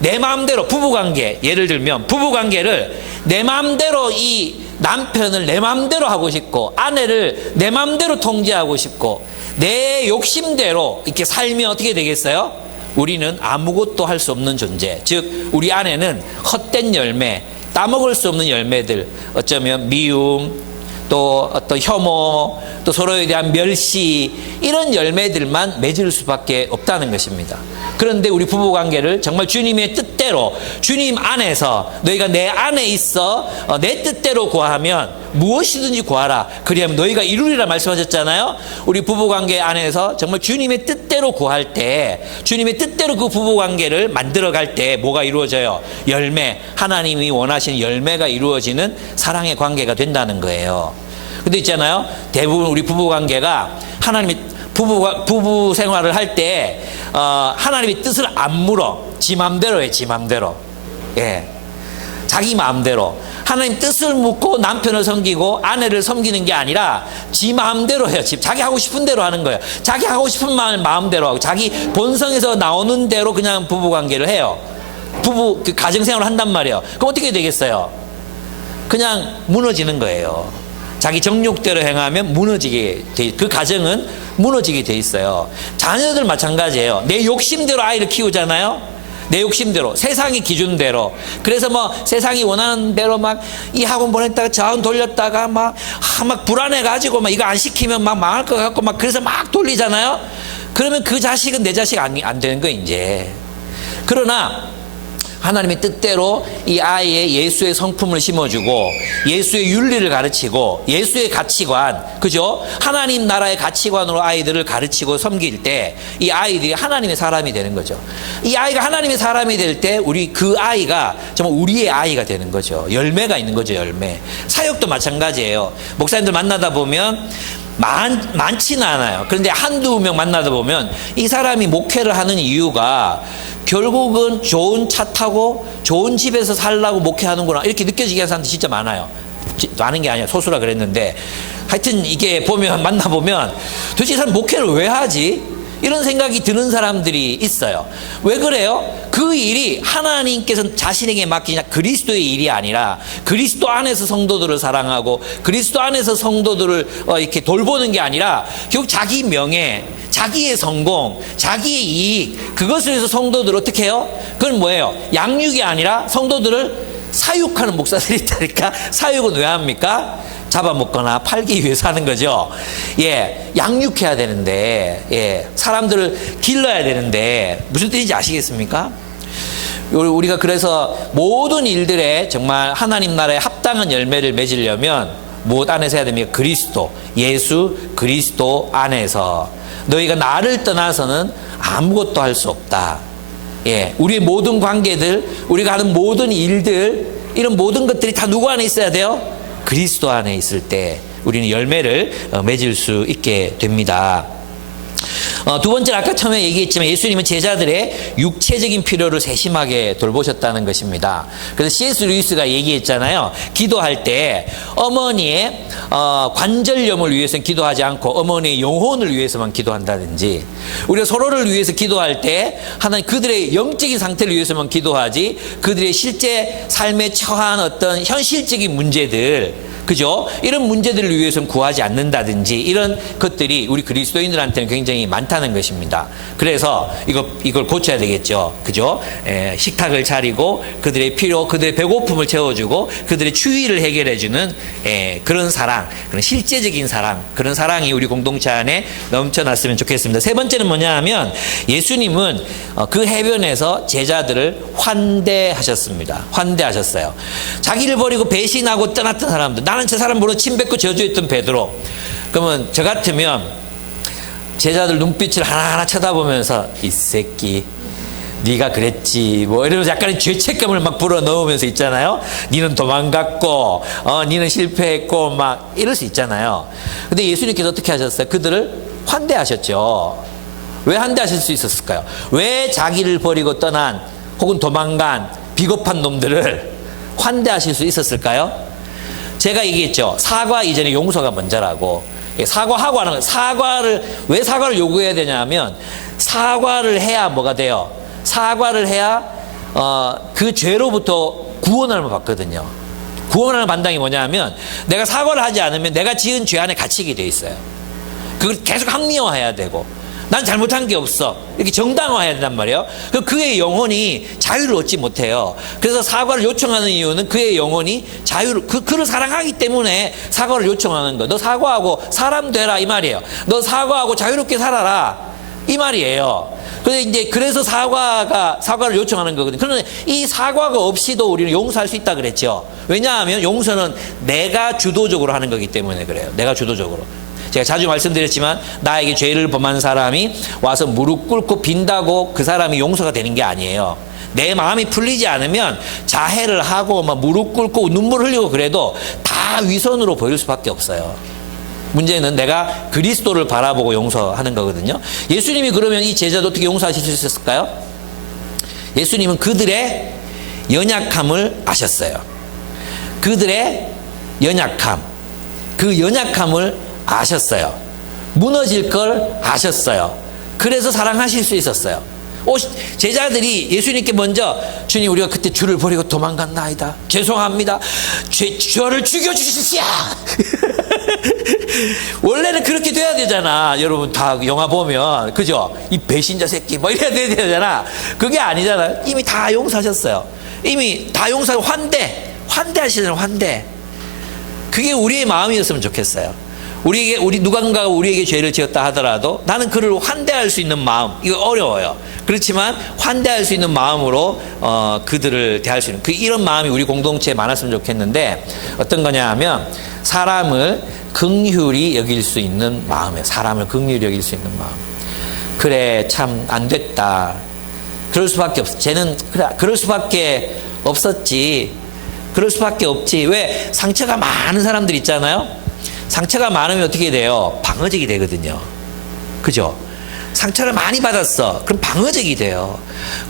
내 마음대로 부부관계, 예를 들면 부부관계를 내 마음대로 이 남편을 내 마음대로 하고 싶고 아내를 내 마음대로 통제하고 싶고 내 욕심대로 이렇게 살면 어떻게 되겠어요? 우리는 아무것도 할 수 없는 존재, 즉 우리 안에는 헛된 열매, 따먹을 수 없는 열매들, 어쩌면 미움, 또 어떤 혐오, 또 서로에 대한 멸시, 이런 열매들만 맺을 수밖에 없다는 것입니다. 그런데 우리 부부관계를 정말 주님의 뜻대로, 주님 안에서 너희가 내 안에 있어 내 뜻대로 구하면 무엇이든지 구하라, 그리하면 너희가 이루리라 말씀하셨잖아요. 우리 부부관계 안에서 정말 주님의 뜻대로 구할 때, 주님의 뜻대로 그 부부관계를 만들어갈 때 뭐가 이루어져요? 열매, 하나님이 원하시는 열매가 이루어지는 사랑의 관계가 된다는 거예요. 근데 있잖아요, 대부분 우리 부부관계가 하나님의 부부 생활을 할 때 하나님의 뜻을 안 물어. 지 맘대로 해, 지 맘대로. 예, 자기 마음대로 하나님 뜻을 묻고 남편을 섬기고 아내를 섬기는 게 아니라 지 마음대로 해요. 자기 하고 싶은 대로 하는 거예요. 자기 하고 싶은 마음대로 하고 자기 본성에서 나오는 대로 그냥 부부관계를 해요. 그 가정생활을 한단 말이에요. 그럼 어떻게 되겠어요? 그냥 무너지는 거예요. 자기 정욕대로 행하면 무너지게 그 가정은 무너지게 돼 있어요. 자녀들 마찬가지예요. 내 욕심대로 아이를 키우잖아요. 내 욕심대로, 세상의 기준대로. 그래서 뭐 세상이 원하는 대로 막 이 학원 보냈다가 저 학원 돌렸다가 막 불안해가지고 막 이거 안 시키면 막 망할 것 같고 막 그래서 막 돌리잖아요. 그러면 그 자식은 내 자식 안 되는 거예요, 이제. 그러나 하나님의 뜻대로 이 아이에 예수의 성품을 심어주고 예수의 윤리를 가르치고 예수의 가치관, 그죠? 하나님 나라의 가치관으로 아이들을 가르치고 섬길 때 이 아이들이 하나님의 사람이 되는 거죠. 이 아이가 하나님의 사람이 될 때 우리 그 아이가 정말 우리의 아이가 되는 거죠. 열매가 있는 거죠, 열매. 사역도 마찬가지예요. 목사님들 만나다 보면 많지는 않아요. 그런데 한두 명 만나다 보면 이 사람이 목회를 하는 이유가 결국은 좋은 차 타고 좋은 집에서 살라고 목회하는구나, 이렇게 느껴지게 하는 사람들이 진짜 많아요. 많은 게 아니야, 소수라 그랬는데 하여튼 이게 만나보면 도대체 이 사람 목회를 왜 하지? 이런 생각이 드는 사람들이 있어요. 왜 그래요? 그 일이 하나님께서 자신에게 맡기냐 그리스도의 일이 아니라 그리스도 안에서 성도들을 사랑하고 그리스도 안에서 성도들을 이렇게 돌보는 게 아니라 결국 자기 명예, 자기의 성공, 자기의 이익, 그것을 위해서 성도들을 어떻게 해요? 그건 뭐예요? 양육이 아니라 성도들을 사육하는 목사들이 있다니까. 사육은 왜 합니까? 잡아먹거나 팔기 위해서 하는 거죠. 예, 양육해야 되는데, 예, 사람들을 길러야 되는데 무슨 뜻인지 아시겠습니까? 우리가 그래서 모든 일들에 정말 하나님 나라에 합당한 열매를 맺으려면 무엇 안에서 해야 됩니까? 그리스도, 예수 그리스도 안에서. 너희가 나를 떠나서는 아무것도 할 수 없다. 예, 우리의 모든 관계들, 우리가 하는 모든 일들, 이런 모든 것들이 다 누구 안에 있어야 돼요? 그리스도 안에 있을 때 우리는 열매를 맺을 수 있게 됩니다. 두 번째는 아까 처음에 얘기했지만 예수님은 제자들의 육체적인 필요를 세심하게 돌보셨다는 것입니다. 그래서 C.S. 루이스가 얘기했잖아요. 기도할 때 어머니의 관절염을 위해서는 기도하지 않고 어머니의 영혼을 위해서만 기도한다든지, 우리가 서로를 위해서 기도할 때 하나님 그들의 영적인 상태를 위해서만 기도하지 그들의 실제 삶에 처한 어떤 현실적인 문제들, 그죠? 이런 문제들을 위해서는 구하지 않는다든지, 이런 것들이 우리 그리스도인들한테는 굉장히 많다는 것입니다. 그래서 이걸 고쳐야 되겠죠. 그죠? 식탁을 차리고 그들의 필요, 그들의 배고픔을 채워주고 그들의 추위를 해결해주는 그런 사랑, 그런 실제적인 사랑, 그런 사랑이 우리 공동체 안에 넘쳐났으면 좋겠습니다. 세 번째는 뭐냐 하면 예수님은 그 해변에서 제자들을 환대하셨습니다. 환대하셨어요. 자기를 버리고 배신하고 떠났던 사람들, 나는 저 사람 보러 침 뱉고 저주했던 베드로, 그러면 저 같으면 제자들 눈빛을 하나하나 쳐다보면서 이 새끼 네가 그랬지 뭐 이러면서 약간의 죄책감을 막 불어넣으면서 있잖아요. 니는 도망갔고 니는 실패했고 막 이럴 수 있잖아요. 근데 예수님께서 어떻게 하셨어요? 그들을 환대하셨죠. 왜 환대하실 수 있었을까요? 왜 자기를 버리고 떠난 혹은 도망간 비겁한 놈들을 환대하실 수 있었을까요? 제가 얘기했죠. 사과 이전에 용서가 먼저라고. 사과하고 하는 거. 왜 사과를 요구해야 되냐 하면, 사과를 해야 뭐가 돼요? 사과를 해야 그 죄로부터 구원을 받거든요. 구원을 받는 게 뭐냐 하면, 내가 사과를 하지 않으면 내가 지은 죄 안에 갇히게 돼 있어요. 그걸 계속 합리화해야 되고, 난 잘못한 게 없어, 이렇게 정당화해야 된단 말이에요. 그의 영혼이 자유를 얻지 못해요. 그래서 사과를 요청하는 이유는 그의 영혼이 그를 사랑하기 때문에 사과를 요청하는 거. 너 사과하고 사람 되라 이 말이에요. 너 사과하고 자유롭게 살아라 이 말이에요. 그래서 사과를 요청하는 거거든요. 그런데 이 사과가 없이도 우리는 용서할 수 있다 그랬죠. 왜냐하면 용서는 내가 주도적으로 하는 거기 때문에 그래요. 내가 주도적으로. 제가 자주 말씀드렸지만, 나에게 죄를 범한 사람이 와서 무릎 꿇고 빈다고 그 사람이 용서가 되는 게 아니에요. 내 마음이 풀리지 않으면 자해를 하고 막 무릎 꿇고 눈물 흘리고 그래도 다 위선으로 보일 수밖에 없어요. 문제는 내가 그리스도를 바라보고 용서하는 거거든요. 예수님이 그러면 이 제자도 어떻게 용서하실 수 있었을까요? 예수님은 그들의 연약함을 아셨어요. 그들의 연약함, 그 연약함을 아셨어요. 무너질 걸 아셨어요. 그래서 사랑하실 수 있었어요. 제자들이 예수님께 먼저, 주님 우리가 그때 주를 버리고 도망갔나이다, 죄송합니다, 저를 죽여주십시오. 원래는 그렇게 돼야 되잖아. 여러분 다 영화 보면, 그죠? 이 배신자 새끼 뭐 이래야 되잖아. 그게 아니잖아요. 이미 다 용서하셨어요. 이미 다 용서하고 환대하시잖아요. 환대. 그게 우리의 마음이었으면 좋겠어요. 우리 누군가가 우리에게 죄를 지었다 하더라도 나는 그를 환대할 수 있는 마음, 이거 어려워요. 그렇지만 환대할 수 있는 마음으로 그들을 대할 수 있는 이런 마음이 우리 공동체에 많았으면 좋겠는데, 어떤 거냐 하면 사람을 긍휼히 여길 수 있는 마음이에요. 사람을 긍휼히 여길 수 있는 마음. 그래 참 안 됐다, 그럴 수밖에 없어. 쟤는 그래 그럴 수밖에 없었지, 그럴 수밖에 없지. 왜? 상처가 많은 사람들 있잖아요. 상처가 많으면 어떻게 돼요? 방어적이 되거든요. 그죠? 상처를 많이 받았어. 그럼 방어적이 돼요.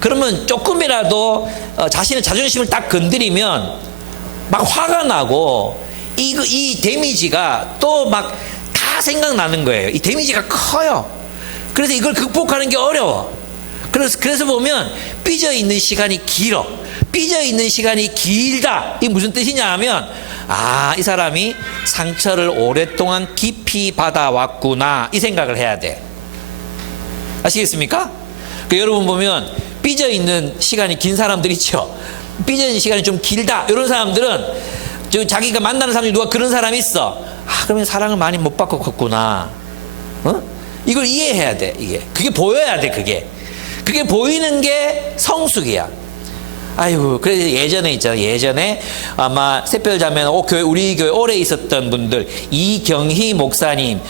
그러면 조금이라도 자신의 자존심을 딱 건드리면 막 화가 나고, 이 데미지가 또 막 다 생각나는 거예요. 이 데미지가 커요. 그래서 이걸 극복하는 게 어려워. 그래서 보면 삐져 있는 시간이 길어. 삐져 있는 시간이 길다. 이게 무슨 뜻이냐 하면, 이 사람이 상처를 오랫동안 깊이 받아왔구나, 이 생각을 해야 돼. 아시겠습니까? 여러분 보면 삐져 있는 시간이 긴 사람들 있죠. 삐져 있는 시간이 좀 길다, 이런 사람들은 자기가 만나는 사람이 누가 그런 사람이 있어. 그러면 사랑을 많이 못 받고 컸구나. 이걸 이해해야 돼. 그게 보여야 돼. 그게 보이는 게 성숙이야. 아이고, 그래서 예전에 있잖아요. 예전에 아마 샛별자매는 우리 교회 오래 있었던 분들, 이경희 목사님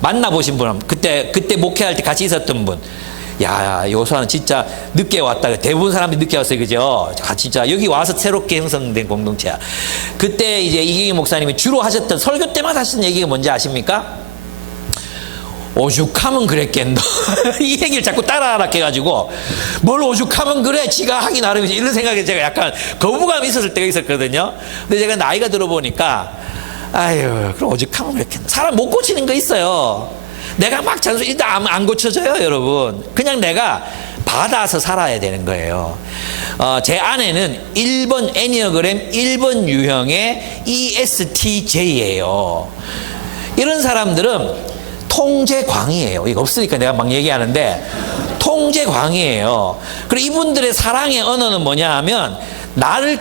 만나보신 분, 그때 목회할 때 같이 있었던 분. 야, 요소는 진짜 늦게 왔다. 대부분 사람들이 늦게 왔어요. 그죠? 진짜 여기 와서 새롭게 형성된 공동체야. 그때 이제 이경희 목사님이 주로 하셨던, 설교 때마다 하시는 얘기가 뭔지 아십니까? 오죽하면 그랬겠노. 이 얘기를 자꾸 따라하라 해가지고 뭘 오죽하면 그래 지가 하기 나름이지 이런 생각에 제가 약간 거부감이 있었을 때가 있었거든요. 근데 제가 나이가 들어보니까 아유 그럼 오죽하면 그랬겠노. 사람 못 고치는 거 있어요. 내가 막 잔소리 일단 안 고쳐져요 여러분. 그냥 내가 받아서 살아야 되는 거예요. 제 아내는 1번 애니어그램 1번 유형의 ESTJ예요. 이런 사람들은 통제광이에요. 이거 없으니까 내가 막 얘기하는데 통제광이에요. 그리고 이분들의 사랑의 언어는 뭐냐 하면 나를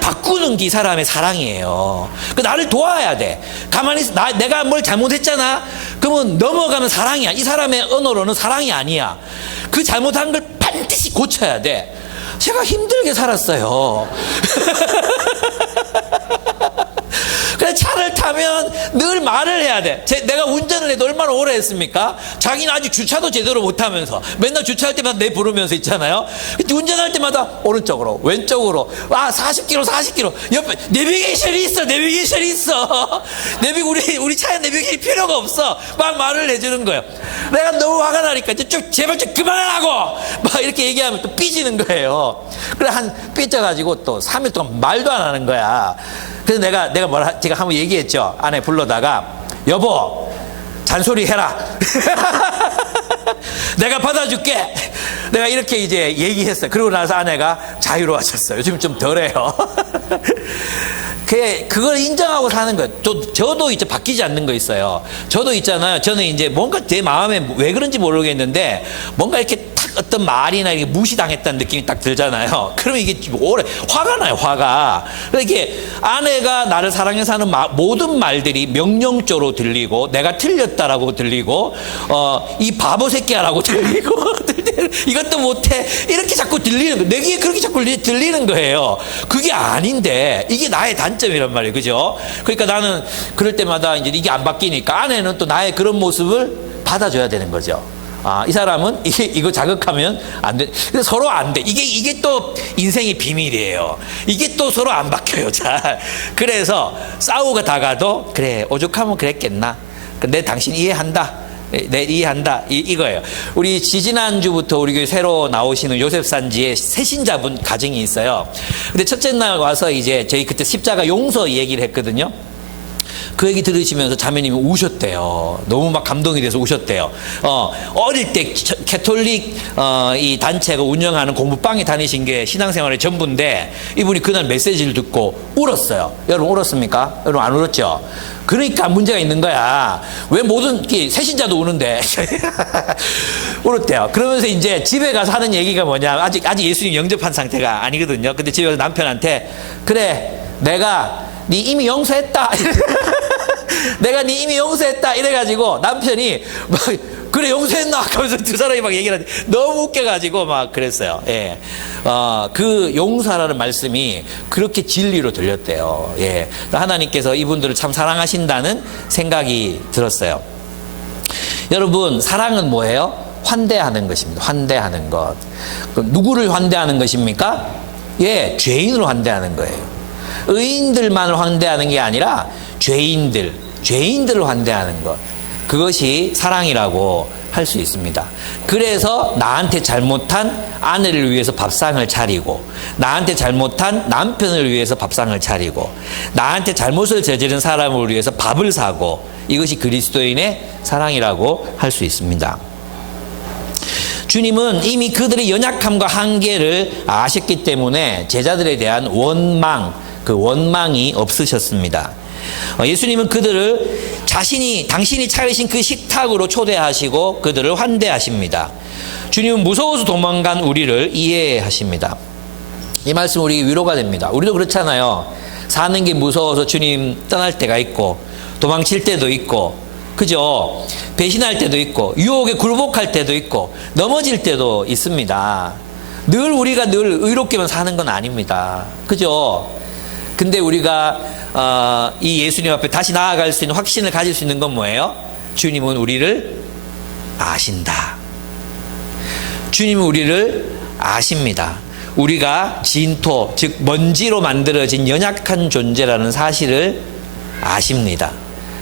바꾸는 게 이 사람의 사랑이에요. 그 나를 도와야 돼. 가만히 있어. 내가 뭘 잘못했잖아. 그러면 넘어가면 사랑이야. 이 사람의 언어로는 사랑이 아니야. 그 잘못한 걸 반드시 고쳐야 돼. 제가 힘들게 살았어요. 그래 차를 타면 늘 말을 해야 돼. 내가 운전을 해도 얼마나 오래 했습니까? 자기는 아직 주차도 제대로 못하면서 맨날 주차할 때마다 내 부르면서 있잖아요. 운전할 때마다 오른쪽으로 왼쪽으로 40km 옆에 내비게이션이 있어. 우리 차에 내비게이션이 필요가 없어. 막 말을 해주는 거예요. 내가 너무 화가 나니까 제발 좀 그만하라고 막 이렇게 얘기하면 또 삐지는 거예요. 그래 삐져가지고 또 3일 동안 말도 안 하는 거야. 그래서 제가 한번 얘기했죠. 아내 불러다가 여보 잔소리 해라. 내가 받아줄게. 내가 이렇게 이제 얘기했어요. 그러고 나서 아내가 자유로워졌어요. 요즘 좀 덜해요. 그걸 인정하고 사는 거예요. 저도 이제 바뀌지 않는 거 있어요. 저도 있잖아요. 저는 이제 뭔가 제 마음에 왜 그런지 모르겠는데 뭔가 이렇게 탁 어떤 말이나 이렇게 무시당했다는 느낌이 딱 들잖아요. 그러면 이게 오래 화가 나요. 화가. 이렇게 아내가 나를 사랑해서 하는 모든 말들이 명령조로 들리고 내가 틀렸다라고 들리고 이 바보 새끼야라고 들리고 이것도 못해 이렇게 자꾸 들리는 거예요. 내 귀에 그렇게 자꾸 들리는 거예요. 그게 아닌데 이게 나의 단점이란 말이에요. 그죠? 그러니까 나는 그럴 때마다 이제 이게 안 바뀌니까 아내는 또 나의 그런 모습을 받아줘야 되는 거죠. 이 사람은 이거 자극하면 안 돼. 근데 서로 안 돼. 이게 또 인생의 비밀이에요. 이게 또 서로 안 바뀌어요. 잘. 그래서 싸우고 다가도 그래 오죽하면 그랬겠나. 내 당신 이해한다. 내 이해한다. 이거예요. 우리 지지난주부터 우리 교회 새로 나오시는 요셉산지에 새신자분 가정이 있어요. 근데 첫째 날 와서 이제 저희 그때 십자가 용서 얘기를 했거든요. 그 얘기 들으시면서 자매님이 우셨대요. 너무 막 감동이 돼서 우셨대요. 어릴 때 캐톨릭 이 단체가 운영하는 공부방에 다니신 게 신앙생활의 전부인데 이분이 그날 메시지를 듣고 울었어요. 여러분 울었습니까? 여러분 안 울었죠? 그러니까 문제가 있는 거야. 왜 모든 새신자도 우는데 울었대요. 그러면서 이제 집에 가서 하는 얘기가 뭐냐? 아직 예수님 영접한 상태가 아니거든요. 근데 집에 가서 남편한테 그래 내가 네 이미 용서했다. 내가 네 이미 용서했다. 이래가지고 남편이 막 그래 용서했나? 하면서 두 사람이 막 얘기를 하는데 너무 웃겨가지고 막 그랬어요. 예. 그 용서라는 말씀이 그렇게 진리로 들렸대요. 예. 하나님께서 이분들을 참 사랑하신다는 생각이 들었어요. 여러분 사랑은 뭐예요? 환대하는 것입니다. 환대하는 것. 그럼 누구를 환대하는 것입니까? 예, 죄인으로 환대하는 거예요. 의인들만을 환대하는 게 아니라 죄인들을 환대하는 것. 그것이 사랑이라고 할 수 있습니다. 그래서 나한테 잘못한 아내를 위해서 밥상을 차리고 나한테 잘못한 남편을 위해서 밥상을 차리고 나한테 잘못을 저지른 사람을 위해서 밥을 사고 이것이 그리스도인의 사랑이라고 할 수 있습니다. 주님은 이미 그들의 연약함과 한계를 아셨기 때문에 제자들에 대한 원망이 없으셨습니다. 예수님은 그들을 당신이 차리신 그 식탁으로 초대하시고 그들을 환대하십니다. 주님은 무서워서 도망간 우리를 이해하십니다. 이 말씀 우리 위로가 됩니다. 우리도 그렇잖아요. 사는 게 무서워서 주님 떠날 때가 있고 도망칠 때도 있고 그죠? 배신할 때도 있고 유혹에 굴복할 때도 있고 넘어질 때도 있습니다. 우리가 늘 의롭게만 사는 건 아닙니다. 그죠? 근데 우리가 이 예수님 앞에 다시 나아갈 수 있는 확신을 가질 수 있는 건 뭐예요? 주님은 우리를 아신다. 주님은 우리를 아십니다. 우리가 진토, 즉 먼지로 만들어진 연약한 존재라는 사실을 아십니다.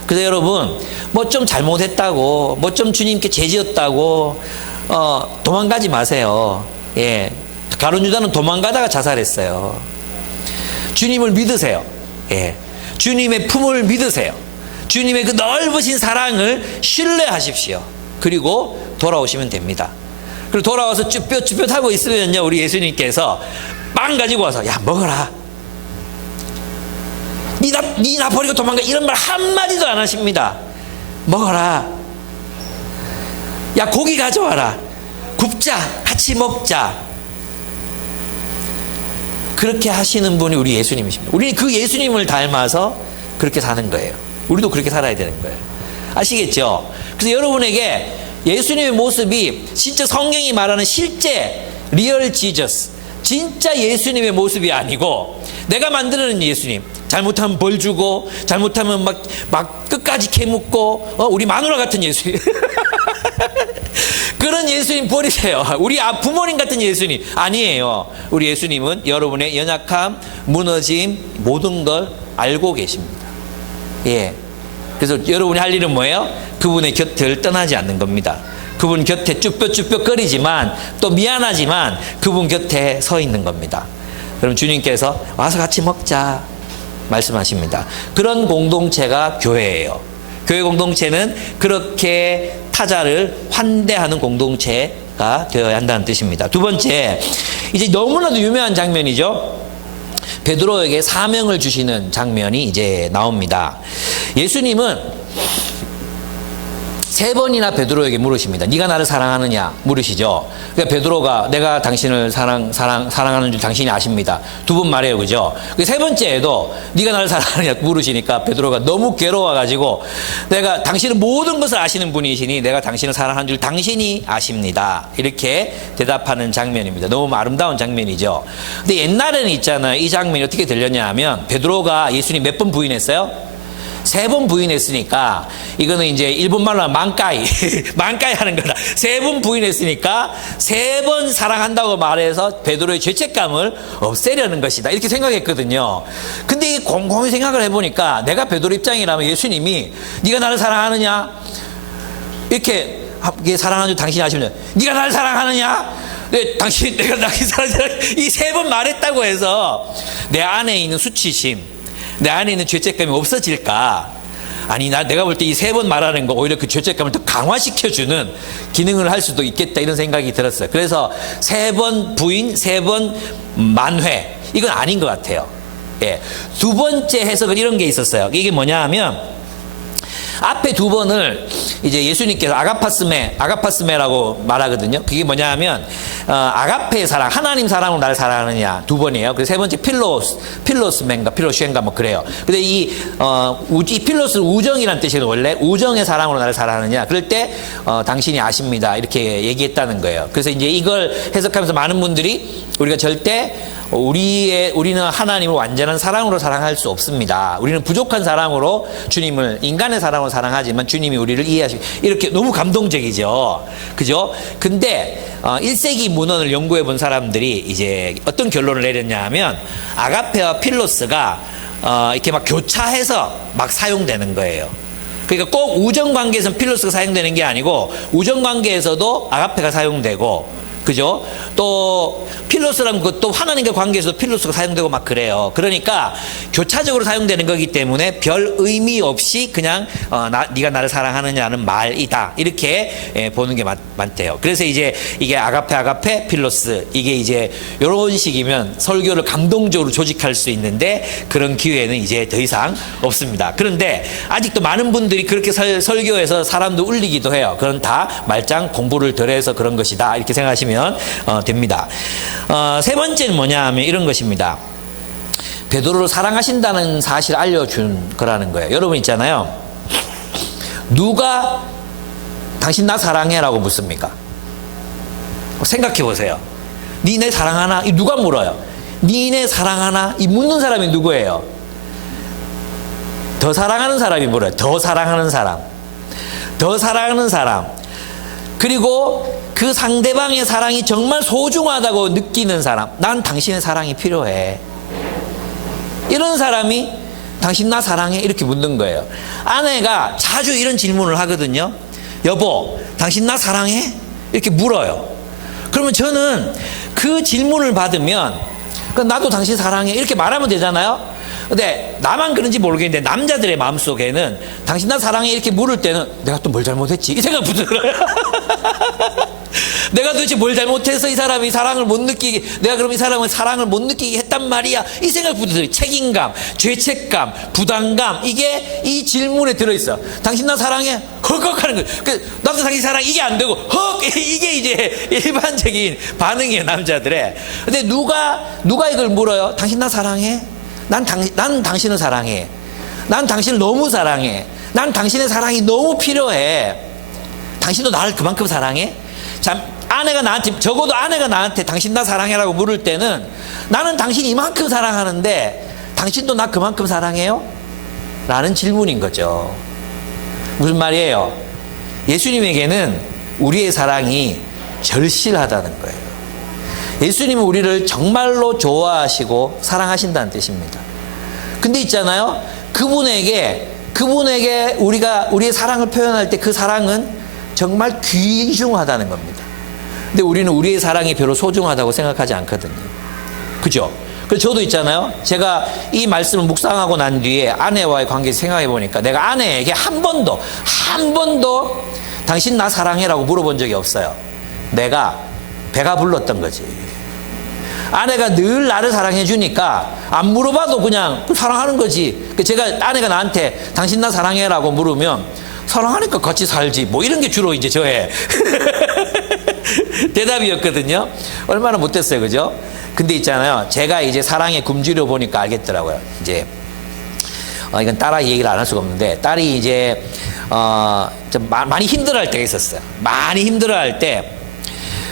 그래서 여러분, 뭐 좀 잘못했다고, 뭐 좀 주님께 죄지었다고, 도망가지 마세요. 예. 가룟 유다는 도망가다가 자살했어요. 주님을 믿으세요. 예. 주님의 품을 믿으세요. 주님의 그 넓으신 사랑을 신뢰하십시오. 그리고 돌아오시면 됩니다. 그리고 돌아와서 쭈뼛쭈뼛 하고 있으면요, 우리 예수님께서 빵 가지고 와서, 야, 먹어라. 니 나 버리고 도망가. 이런 말 한마디도 안 하십니다. 먹어라. 야, 고기 가져와라. 굽자. 같이 먹자. 그렇게 하시는 분이 우리 예수님이십니다. 우리는 그 예수님을 닮아서 그렇게 사는 거예요. 우리도 그렇게 살아야 되는 거예요. 아시겠죠? 그래서 여러분에게 예수님의 모습이 진짜 성경이 말하는 실제 리얼 지저스, 진짜 예수님의 모습이 아니고 내가 만드는 예수님, 잘못하면 벌 주고 잘못하면 막 끝까지 캐묻고 우리 마누라 같은 예수님 그런 예수님 버리세요. 우리 부모님 같은 예수님 아니에요. 우리 예수님은 여러분의 연약함, 무너짐, 모든 걸 알고 계십니다. 예. 그래서 여러분이 할 일은 뭐예요? 그분의 곁을 떠나지 않는 겁니다. 그분 곁에 쭈뼛쭈뼛거리지만 또 미안하지만 그분 곁에 서 있는 겁니다. 그럼 주님께서 와서 같이 먹자 말씀하십니다. 그런 공동체가 교회예요. 교회 공동체는 그렇게 타자를 환대하는 공동체가 되어야 한다는 뜻입니다. 두 번째, 이제 너무나도 유명한 장면이죠. 베드로에게 사명을 주시는 장면이 이제 나옵니다. 예수님은 3번이나 베드로에게 물으십니다. 네가 나를 사랑하느냐 물으시죠. 그러니까 베드로가 내가 당신을 사랑하는 줄 당신이 아십니다. 2번 말해요, 그죠? 세 번째에도 네가 나를 사랑하느냐 물으시니까 베드로가 너무 괴로워가지고 내가 당신은 모든 것을 아시는 분이시니 내가 당신을 사랑하는 줄 당신이 아십니다. 이렇게 대답하는 장면입니다. 너무 아름다운 장면이죠. 근데 옛날에는 있잖아요. 이 장면이 어떻게 들렸냐 하면 베드로가 예수님 몇 번 부인했어요? 3번 부인했으니까 이거는 이제 일본말로 하면 만까이 만까이 하는 거다. 3번 부인했으니까 3번 사랑한다고 말해서 베드로의 죄책감을 없애려는 것이다. 이렇게 생각했거든요. 근데 곰곰이 생각을 해보니까 내가 베드로 입장이라면 예수님이 네가 나를 사랑하느냐 이렇게 사랑하는 줄 당신이 아시면 네가 나를 사랑하느냐 네, 내가 당신 사랑하느냐 이 3번 말했다고 해서 내 안에 있는 수치심, 내 안에 있는 죄책감이 없어질까? 아니, 내가 볼 때 이 3번 말하는 거 오히려 그 죄책감을 더 강화시켜주는 기능을 할 수도 있겠다 이런 생각이 들었어요. 그래서 3번 부인, 3번 만회 이건 아닌 것 같아요. 예. 2번째 해석은 이런 게 있었어요. 이게 뭐냐 하면 앞에 2번을 이제 예수님께서 아가파스메라고 말하거든요. 그게 뭐냐 하면 아가페의 사랑, 하나님 사랑으로 나를 사랑하느냐 2번이에요. 그래서 3번째 필로스맨가 필로시엔가 뭐 그래요. 근데 이 필로스는 우정이라는 뜻이에요. 원래 우정의 사랑으로 나를 사랑하느냐. 그럴 때 당신이 아십니다. 이렇게 얘기했다는 거예요. 그래서 이제 이걸 해석하면서 많은 분들이 우리가 절대 우리는 하나님을 완전한 사랑으로 사랑할 수 없습니다. 우리는 부족한 사랑으로 주님을 인간의 사랑으로 사랑하지만 주님이 우리를 이해하시고 이렇게 너무 감동적이죠. 그죠? 근데 1세기 문헌을 연구해 본 사람들이 이제 어떤 결론을 내렸냐 하면 아가페와 필로스가 이렇게 막 교차해서 막 사용되는 거예요. 그러니까 꼭 우정 관계에서는 필로스가 사용되는 게 아니고 우정 관계에서도 아가페가 사용되고 그죠? 또 필로스라는 것도 하나님과 관계에서도 필로스가 사용되고 막 그래요. 그러니까 교차적으로 사용되는 거기 때문에 별 의미 없이 그냥 네가 나를 사랑하느냐는 말이다. 이렇게 보는 게 많대요. 그래서 이제 이게 아가페 필로스 이게 이제 이런 식이면 설교를 감동적으로 조직할 수 있는데 그런 기회는 이제 더 이상 없습니다. 그런데 아직도 많은 분들이 그렇게 설교해서 사람도 울리기도 해요. 그건 다 말짱 공부를 덜 해서 그런 것이다. 이렇게 생각하시면 됩니다. 세 번째는 뭐냐 하면 이런 것입니다. 베드로를 사랑하신다는 사실을 알려준 거라는 거예요. 여러분 있잖아요. 누가 당신 나 사랑해라고 묻습니까? 생각해 보세요. 니네 사랑하나? 이 누가 물어요? 니네 사랑하나? 이 묻는 사람이 누구예요? 더 사랑하는 사람이 물어요. 더 사랑하는 사람. 더 사랑하는 사람. 그리고 그 상대방의 사랑이 정말 소중하다고 느끼는 사람. 난 당신의 사랑이 필요해. 이런 사람이 당신 나 사랑해? 이렇게 묻는 거예요. 아내가 자주 이런 질문을 하거든요. 여보, 당신 나 사랑해? 이렇게 물어요. 그러면 저는 그 질문을 받으면 나도 당신 사랑해 이렇게 말하면 되잖아요. 근데 나만 그런지 모르겠는데 남자들의 마음속에는 당신 나 사랑해 이렇게 물을 때는 내가 또 뭘 잘못했지 이 생각부터 들어요. 내가 도대체 뭘 잘못해서 이 사람이 사랑을 못 느끼게, 내가 그럼 이 사람은 사랑을 못 느끼게 했단 말이야, 이 생각부터 들어요. 책임감, 죄책감, 부담감, 이게 이 질문에 들어있어. 당신 나 사랑해? 헉헉 하는 거예요. 나도 당신 사랑해 이게 안 되고 헉, 이게 이제 일반적인 반응이에요, 남자들의. 근데 누가 이걸 물어요? 당신 나 사랑해? 난 당신을 사랑해. 난 당신을 너무 사랑해. 난 당신의 사랑이 너무 필요해. 당신도 나를 그만큼 사랑해? 참, 아내가 나한테, 적어도 아내가 나한테 당신 나 사랑해라고 물을 때는 나는 당신 이만큼 사랑하는데 당신도 나 그만큼 사랑해요? 라는 질문인 거죠. 무슨 말이에요? 예수님에게는 우리의 사랑이 절실하다는 거예요. 예수님은 우리를 정말로 좋아하시고 사랑하신다는 뜻입니다. 근데 있잖아요, 그분에게 우리의 사랑을 표현할 때 그 사랑은 정말 귀중하다는 겁니다. 근데 우리는 우리의 사랑이 별로 소중하다고 생각하지 않거든요. 그죠? 그래서 저도 있잖아요, 제가 이 말씀을 묵상하고 난 뒤에 아내와의 관계에서 생각해 보니까 내가 아내에게 한 번도 당신 나 사랑해라고 물어본 적이 없어요. 내가 배가 불렀던 거지. 아내가 늘 나를 사랑해 주니까 안 물어봐도 그냥 사랑하는 거지. 제가 아내가 나한테 당신 나 사랑해라고 물으면 사랑하니까 같이 살지 뭐 이런 게 주로 이제 저의 대답이었거든요. 얼마나 못됐어요, 그죠? 근데 있잖아요, 제가 이제 사랑의 굶주려 보니까 알겠더라고요. 이제 이건 딸아 얘기를 안 할 수가 없는데, 딸이 이제 좀 많이 힘들어할 때가 있었어요. 많이 힘들어할 때,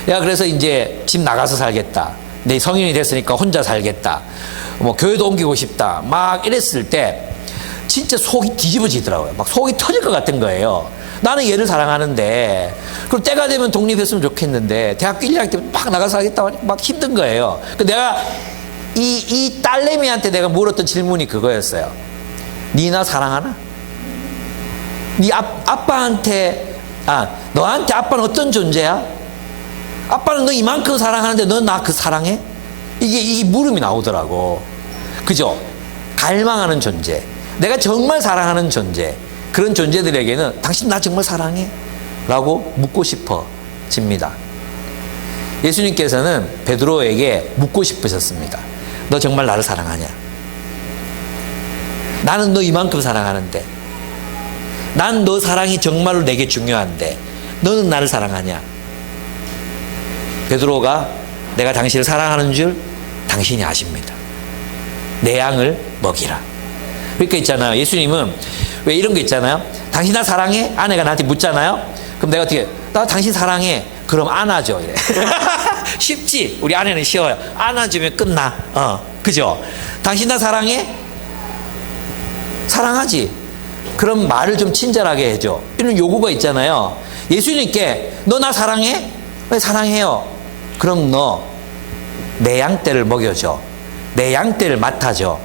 야 그래서 이제 집 나가서 살겠다, 내 성인이 됐으니까 혼자 살겠다, 뭐 교회도 옮기고 싶다, 막 이랬을 때 진짜 속이 뒤집어지더라고요. 막 속이 터질 것 같은 거예요. 나는 얘를 사랑하는데, 그럼 때가 되면 독립했으면 좋겠는데 대학교 1학년 때 막 나가서 살겠다고 하니까 막 힘든 거예요. 내가 이 딸내미한테 내가 물었던 질문이 그거였어요. 니 나 사랑하나? 니 아빠한테, 너한테 아빠는 어떤 존재야? 아빠는 너 이만큼 사랑하는데 너 나 그 사랑해? 이 물음이 나오더라고. 그죠? 갈망하는 존재, 내가 정말 사랑하는 존재, 그런 존재들에게는 당신 나 정말 사랑해? 라고 묻고 싶어집니다. 예수님께서는 베드로에게 묻고 싶으셨습니다. 너 정말 나를 사랑하냐? 나는 너 이만큼 사랑하는데, 난 너 사랑이 정말로 내게 중요한데 너는 나를 사랑하냐? 베드로가 내가 당신을 사랑하는 줄 당신이 아십니다. 내 양을 먹이라. 그러니까 있잖아요, 예수님은 왜 이런 거 있잖아요, 당신 나 사랑해? 아내가 나한테 묻잖아요. 그럼 내가 어떻게, 나 당신 사랑해. 그럼 안아줘 이래. 쉽지? 우리 아내는 쉬워요. 안아주면 끝나. 그죠? 당신 나 사랑해? 사랑하지? 그럼 말을 좀 친절하게 해줘. 이런 요구가 있잖아요. 예수님께 너 나 사랑해? 왜 사랑해요? 그럼 너 내 양떼를 먹여줘. 내 양떼를 맡아줘.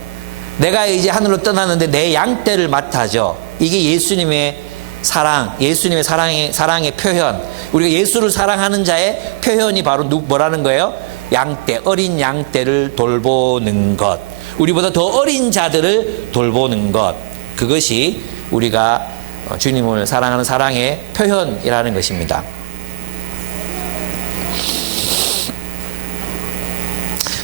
내가 이제 하늘로 떠났는데 내 양떼를 맡아줘. 이게 예수님의 사랑, 예수님의 사랑의 표현. 우리가 예수를 사랑하는 자의 표현이 바로 뭐라는 거예요? 양떼, 어린 양떼를 돌보는 것. 우리보다 더 어린 자들을 돌보는 것. 그것이 우리가 주님을 사랑하는 사랑의 표현이라는 것입니다.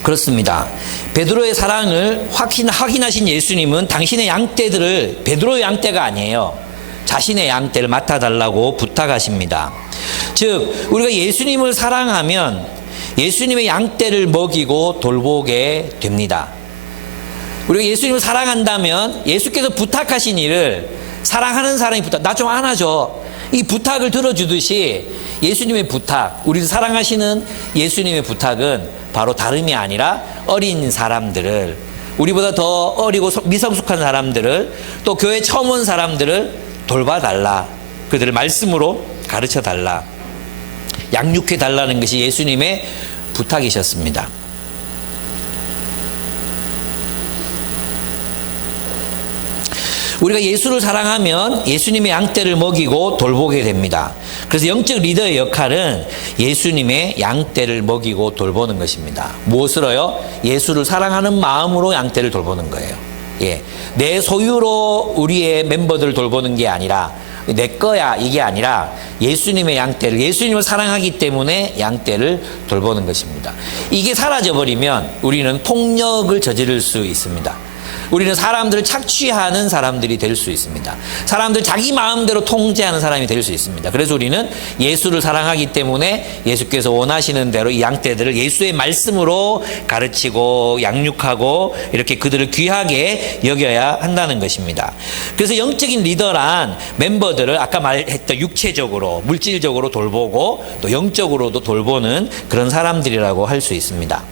그렇습니다. 베드로의 사랑을 확인하신 예수님은 당신의 양떼들을, 베드로의 양떼가 아니에요, 자신의 양떼를 맡아달라고 부탁하십니다. 즉 우리가 예수님을 사랑하면 예수님의 양떼를 먹이고 돌보게 됩니다. 우리가 예수님을 사랑한다면 예수께서 부탁하신 일을 사랑하는 사람이 나 좀 안아줘, 이 부탁을 들어주듯이 예수님의 부탁, 우리를 사랑하시는 예수님의 부탁은 바로 다름이 아니라 어린 사람들을, 우리보다 더 어리고 미성숙한 사람들을, 또 교회 처음 온 사람들을 돌봐달라, 그들을 말씀으로 가르쳐달라, 양육해달라는 것이 예수님의 부탁이셨습니다. 우리가 예수를 사랑하면 예수님의 양떼를 먹이고 돌보게 됩니다. 그래서 영적 리더의 역할은 예수님의 양떼를 먹이고 돌보는 것입니다. 무엇으로요? 예수를 사랑하는 마음으로 양떼를 돌보는 거예요. 예, 내 소유로 우리의 멤버들을 돌보는 게 아니라 내 거야 이게 아니라 예수님의 양떼를, 예수님을 사랑하기 때문에 양떼를 돌보는 것입니다. 이게 사라져버리면 우리는 폭력을 저지를 수 있습니다. 우리는 사람들을 착취하는 사람들이 될 수 있습니다. 사람들 자기 마음대로 통제하는 사람이 될 수 있습니다. 그래서 우리는 예수를 사랑하기 때문에 예수께서 원하시는 대로 이 양떼들을 예수의 말씀으로 가르치고 양육하고 이렇게 그들을 귀하게 여겨야 한다는 것입니다. 그래서 영적인 리더란 멤버들을 아까 말했던 육체적으로, 물질적으로 돌보고 또 영적으로도 돌보는 그런 사람들이라고 할 수 있습니다.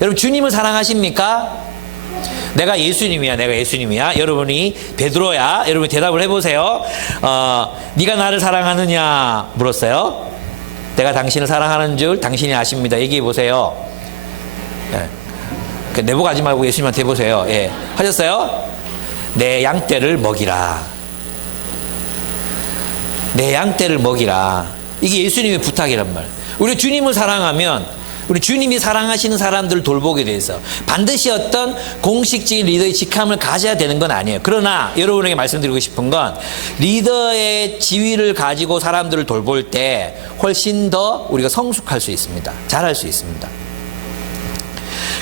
여러분, 주님을 사랑하십니까? 내가 예수님이야, 내가 예수님이야. 여러분이 베드로야. 여러분이 대답을 해보세요. 네가 나를 사랑하느냐 물었어요. 내가 당신을 사랑하는 줄 당신이 아십니다. 얘기해 보세요. 예. 내보고 하지 말고 예수님한테 해보세요. 예. 하셨어요? 내 양떼를 먹이라. 내 양떼를 먹이라. 이게 예수님의 부탁이란 말. 우리 주님을 사랑하면 우리 주님이 사랑하시는 사람들을 돌보게 돼 있어. 반드시 어떤 공식적인 리더의 직함을 가져야 되는 건 아니에요. 그러나 여러분에게 말씀드리고 싶은 건 리더의 지위를 가지고 사람들을 돌볼 때 훨씬 더 우리가 성숙할 수 있습니다. 잘할 수 있습니다.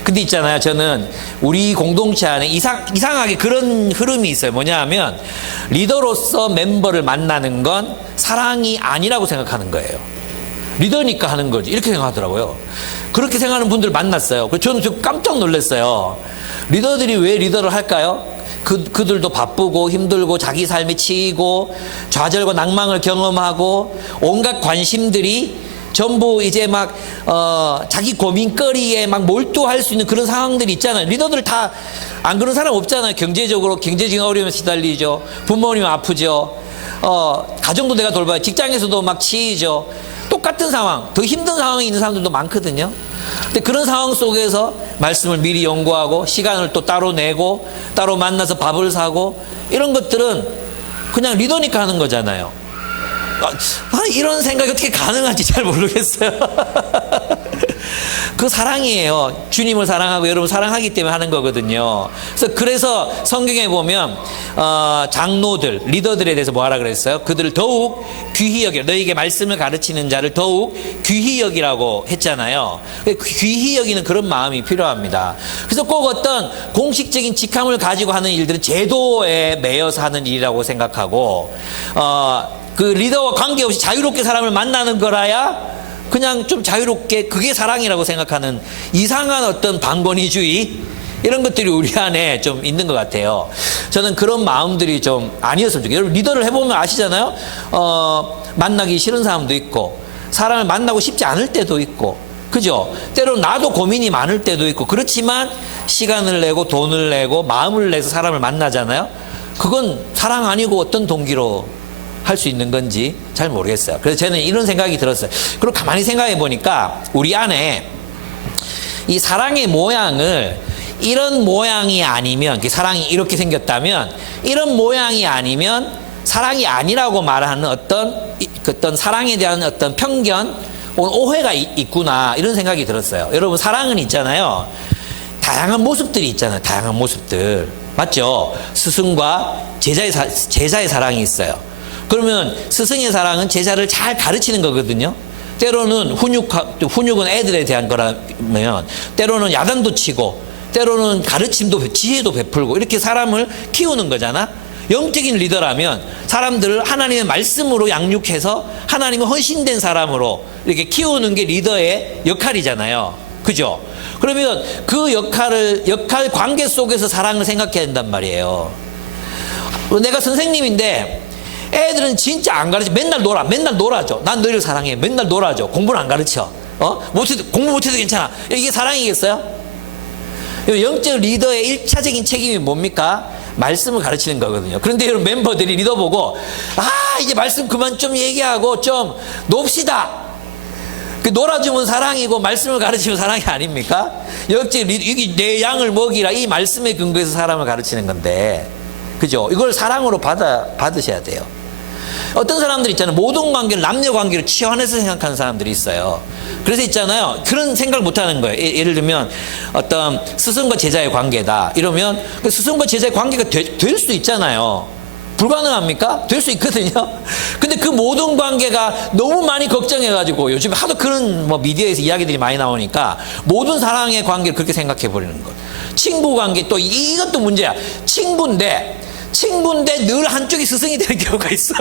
근데 있잖아요. 저는 우리 공동체 안에 이상하게 그런 흐름이 있어요. 뭐냐 하면 리더로서 멤버를 만나는 건 사랑이 아니라고 생각하는 거예요. 리더니까 하는 거지 이렇게 생각하더라고요. 그렇게 생각하는 분들 만났어요. 저는 좀 깜짝 놀랐어요. 리더들이 왜 리더를 할까요? 그들도 바쁘고 힘들고 자기 삶에 치이고 좌절과 낭망을 경험하고 온갖 관심들이 전부 이제 막 자기 고민거리에 막 몰두할 수 있는 그런 상황들이 있잖아요. 리더들 다 안 그런 사람 없잖아요. 경제적인 어려움에 시달리죠. 부모님 아프죠. 가정도 내가 돌봐요. 직장에서도 막 치이죠. 똑같은 상황, 더 힘든 상황에 있는 사람들도 많거든요. 근데 그런 상황 속에서 말씀을 미리 연구하고 시간을 또 따로 내고 따로 만나서 밥을 사고 이런 것들은 그냥 리더니까 하는 거잖아요. 이런 생각이 어떻게 가능한지 잘 모르겠어요. 그 사랑이에요. 주님을 사랑하고 여러분 사랑하기 때문에 하는 거거든요. 그래서 성경에 보면 장로들, 리더들에 대해서 뭐하라 그랬어요? 그들을 더욱 귀히 여기라. 너희에게 말씀을 가르치는 자를 더욱 귀히 여기라고 했잖아요. 귀히 여기는 그런 마음이 필요합니다. 그래서 꼭 어떤 공식적인 직함을 가지고 하는 일들은 제도에 매여서 하는 일이라고 생각하고 그 리더와 관계없이 자유롭게 사람을 만나는 거라야 그냥 좀 자유롭게 그게 사랑이라고 생각하는 이상한 어떤 방권위주의 이런 것들이 우리 안에 좀 있는 것 같아요. 저는 그런 마음들이 좀 아니었으면 좋겠어요. 여러분 리더를 해보면 아시잖아요. 만나기 싫은 사람도 있고 사람을 만나고 싶지 않을 때도 있고 그죠? 때로는 나도 고민이 많을 때도 있고 그렇지만 시간을 내고 돈을 내고 마음을 내서 사람을 만나잖아요. 그건 사랑 아니고 어떤 동기로 할 수 있는 건지 잘 모르겠어요. 그래서 저는 이런 생각이 들었어요. 그리고 가만히 생각해 보니까 우리 안에 이 사랑의 모양을 이런 모양이 아니면 사랑이 이렇게 생겼다면 이런 모양이 아니면 사랑이 아니라고 말하는 어떤 사랑에 대한 어떤 편견 오해가 있구나 이런 생각이 들었어요. 여러분 사랑은 있잖아요. 다양한 모습들이 있잖아요. 다양한 모습들 맞죠? 스승과 제자의 사랑이 있어요. 그러면 스승의 사랑은 제자를 잘 가르치는 거거든요. 때로는 훈육은 애들에 대한 거라면 때로는 야단도 치고 때로는 가르침도 지혜도 베풀고 이렇게 사람을 키우는 거잖아. 영적인 리더라면 사람들을 하나님의 말씀으로 양육해서 하나님의 헌신된 사람으로 이렇게 키우는 게 리더의 역할이잖아요. 그죠? 그러면 그 역할 관계 속에서 사랑을 생각해야 된단 말이에요. 내가 선생님인데 애들은 진짜 안 가르쳐. 맨날 놀아줘. 난 너희를 사랑해. 맨날 놀아줘. 공부는 안 가르쳐. 공부 못해도 괜찮아. 이게 사랑이겠어요? 영적 리더의 1차적인 책임이 뭡니까? 말씀을 가르치는 거거든요. 그런데 여러분 멤버들이 리더 보고 이제 말씀 그만 좀 얘기하고 좀 놉시다. 놀아주면 사랑이고 말씀을 가르치면 사랑이 아닙니까? 영적 리더, 내 양을 먹이라 이 말씀에 근거해서 사람을 가르치는 건데 그죠? 이걸 사랑으로 받으셔야 돼요. 어떤 사람들 있잖아요. 모든 관계를 남녀 관계로 치환해서 생각하는 사람들이 있어요. 그래서 있잖아요. 그런 생각을 못 하는 거예요. 예를 들면 어떤 스승과 제자의 관계다. 이러면 그 스승과 제자의 관계가 될 수도 있잖아요. 불가능합니까? 될 수 있거든요. 근데 그 모든 관계가 너무 많이 걱정해가지고 요즘 하도 그런 뭐 미디어에서 이야기들이 많이 나오니까 모든 사랑의 관계를 그렇게 생각해 버리는 것. 친구 관계 또 이것도 문제야. 친구인데 늘 한쪽이 스승이 되는 경우가 있어.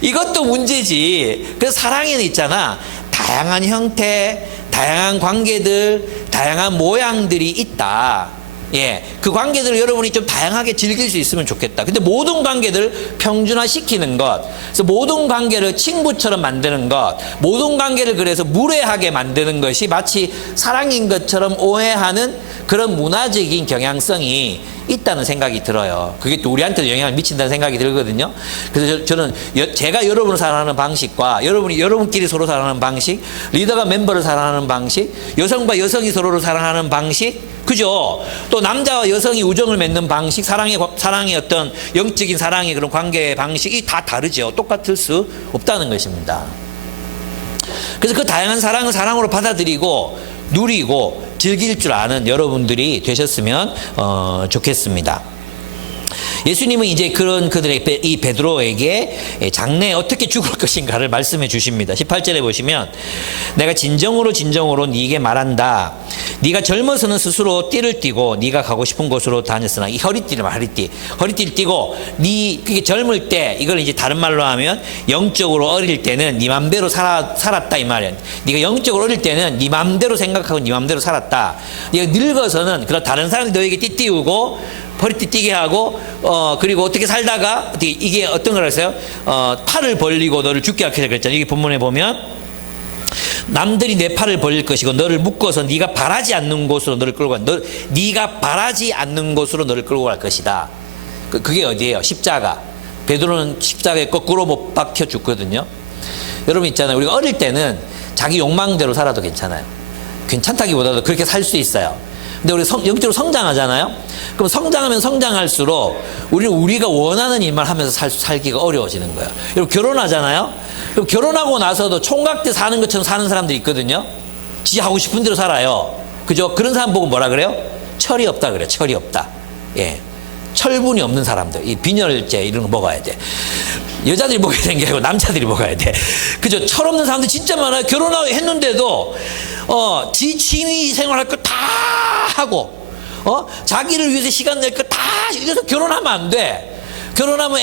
이것도 문제지. 그래서 사랑에는 있잖아. 다양한 형태, 다양한 관계들, 다양한 모양들이 있다. 예, 그 관계들을 여러분이 좀 다양하게 즐길 수 있으면 좋겠다. 근데 모든 관계들을 평준화시키는 것, 그래서 모든 관계를 친구처럼 만드는 것, 모든 관계를 그래서 무례하게 만드는 것이 마치 사랑인 것처럼 오해하는 그런 문화적인 경향성이 있다는 생각이 들어요. 그게 또 우리한테도 영향을 미친다는 생각이 들거든요. 그래서 저는 제가 여러분을 사랑하는 방식과 여러분이 여러분끼리 서로 사랑하는 방식, 리더가 멤버를 사랑하는 방식, 여성과 여성이 서로를 사랑하는 방식, 그죠? 또 남자와 여성이 우정을 맺는 방식, 사랑의 어떤 영적인 사랑의 그런 관계 방식이 다 다르죠. 똑같을 수 없다는 것입니다. 그래서 그 다양한 사랑을 사랑으로 받아들이고 누리고 즐길 줄 아는 여러분들이 되셨으면 좋겠습니다. 예수님은 이제 그런 그들의 이 베드로에게 장래에 어떻게 죽을 것인가를 말씀해 주십니다. 18절에 보시면 내가 진정으로 네게 말한다. 네가 젊어서는 스스로 띠를 띠고 네가 가고 싶은 곳으로 다녔으나 이 허리띠를 허리띠를 띠고 그게 젊을 때 이걸 이제 다른 말로 하면 영적으로 어릴 때는 네 맘대로 살았다 이 말이야. 네가 영적으로 어릴 때는 네 맘대로 생각하고 네 맘대로 살았다. 네가 늙어서는 그런 다른 사람이 너에게 띠 띄우고 허리띠 띠게 하고 그리고 어떻게 살다가 이게 어떤 걸 했어요? 팔을 벌리고 너를 죽게 하게 그랬잖아요. 이게 본문에 보면 남들이 내 팔을 벌릴 것이고 너를 묶어서 네가 바라지 않는 곳으로 너를 끌고 네가 바라지 않는 곳으로 너를 끌고 갈 것이다. 그게 어디예요? 십자가. 베드로는 십자가에 거꾸로 못 박혀 죽거든요. 여러분 있잖아요. 우리가 어릴 때는 자기 욕망대로 살아도 괜찮아요. 괜찮다기보다도 그렇게 살 수 있어요. 근데 우리 영적으로 성장하잖아요. 그럼 성장하면 성장할수록 우리가 원하는 일만 하면서 살기가 어려워지는 거예요. 여러분 결혼하잖아요. 그럼 결혼하고 나서도 총각 때 사는 것처럼 사는 사람들이 있거든요. 지 하고 싶은 대로 살아요. 그죠? 그런 사람 보고 뭐라 그래요? 철이 없다 그래요. 철이 없다. 예. 철분이 없는 사람들. 이 빈혈제 이런 거 먹어야 돼. 여자들이 먹어야 되는 게 아니고 남자들이 먹어야 돼. 그죠? 철 없는 사람들 진짜 많아요. 결혼하고 했는데도 지 취미 생활할 거 다 하고 자기를 위해서 시간 낼 거 다 이래서 결혼하면 안 돼. 결혼하면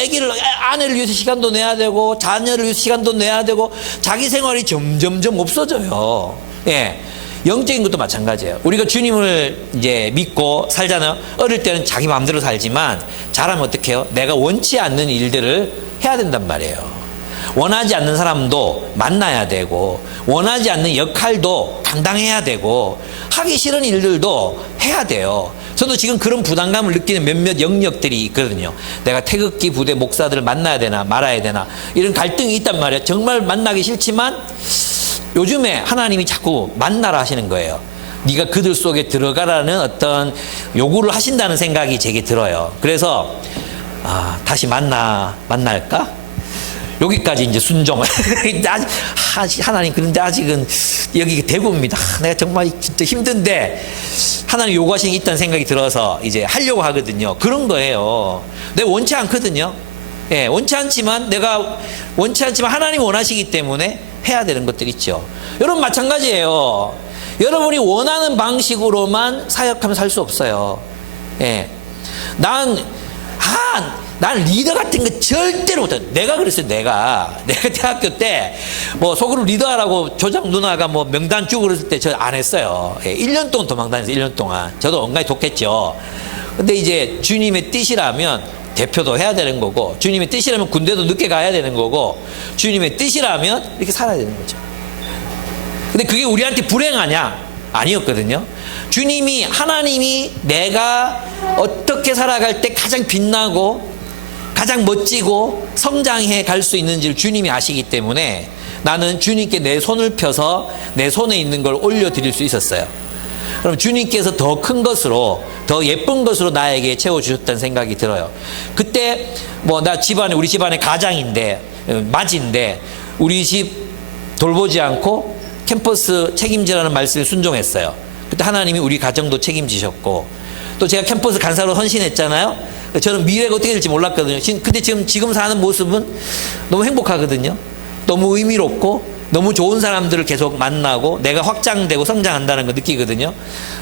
아내를 위해서 시간도 내야 되고 자녀를 위해서 시간도 내야 되고 자기 생활이 점점점 없어져요. 예. 영적인 것도 마찬가지예요. 우리가 주님을 이제 믿고 살잖아요. 어릴 때는 자기 마음대로 살지만 잘하면 어떻게 해요? 내가 원치 않는 일들을 해야 된단 말이에요. 원하지 않는 사람도 만나야 되고 원하지 않는 역할도 감당해야 되고 하기 싫은 일들도 해야 돼요. 저도 지금 그런 부담감을 느끼는 몇몇 영역들이 있거든요. 내가 태극기 부대 목사들을 만나야 되나 말아야 되나 이런 갈등이 있단 말이에요. 정말 만나기 싫지만 요즘에 하나님이 자꾸 만나라 하시는 거예요. 네가 그들 속에 들어가라는 어떤 요구를 하신다는 생각이 제게 들어요. 그래서 다시 만날까? 여기까지 이제 순종. 하나님, 그런데 아직은 여기 대구입니다. 내가 정말 진짜 힘든데 하나님 요구하시는 게 있다는 생각이 들어서 이제 하려고 하거든요. 그런 거예요. 내가 원치 않거든요. 예, 원치 않지만 하나님 원하시기 때문에 해야 되는 것들 있죠. 여러분 마찬가지예요. 여러분이 원하는 방식으로만 사역하면 살 수 없어요. 예. 난 리더 같은 거 절대로 못해. 내가 그랬어요. 내가 대학교 때 뭐 속으로 리더하라고 조장 누나가 뭐 명단 주고 그랬을 때 저 안 했어요. 예, 1년 동안 도망 다녔어요. 1년 동안. 저도 엉간히 독했죠. 근데 이제 주님의 뜻이라면 대표도 해야 되는 거고, 주님의 뜻이라면 군대도 늦게 가야 되는 거고, 주님의 뜻이라면 이렇게 살아야 되는 거죠. 근데 그게 우리한테 불행하냐? 아니었거든요. 하나님이 내가 어떻게 살아갈 때 가장 빛나고 가장 멋지고 성장해 갈 수 있는지를 주님이 아시기 때문에 나는 주님께 내 손을 펴서 내 손에 있는 걸 올려드릴 수 있었어요. 그럼 주님께서 더 큰 것으로, 더 예쁜 것으로 나에게 채워주셨다는 생각이 들어요. 그때 뭐 나 집안에, 우리 집안의 가장인데, 맞인데 우리 집 돌보지 않고 캠퍼스 책임지라는 말씀에 순종했어요. 그때 하나님이 우리 가정도 책임지셨고, 또 제가 캠퍼스 간사로 헌신했잖아요. 저는 미래가 어떻게 될지 몰랐거든요. 근데 지금 사는 모습은 너무 행복하거든요. 너무 의미롭고 너무 좋은 사람들을 계속 만나고 내가 확장되고 성장한다는 거 느끼거든요.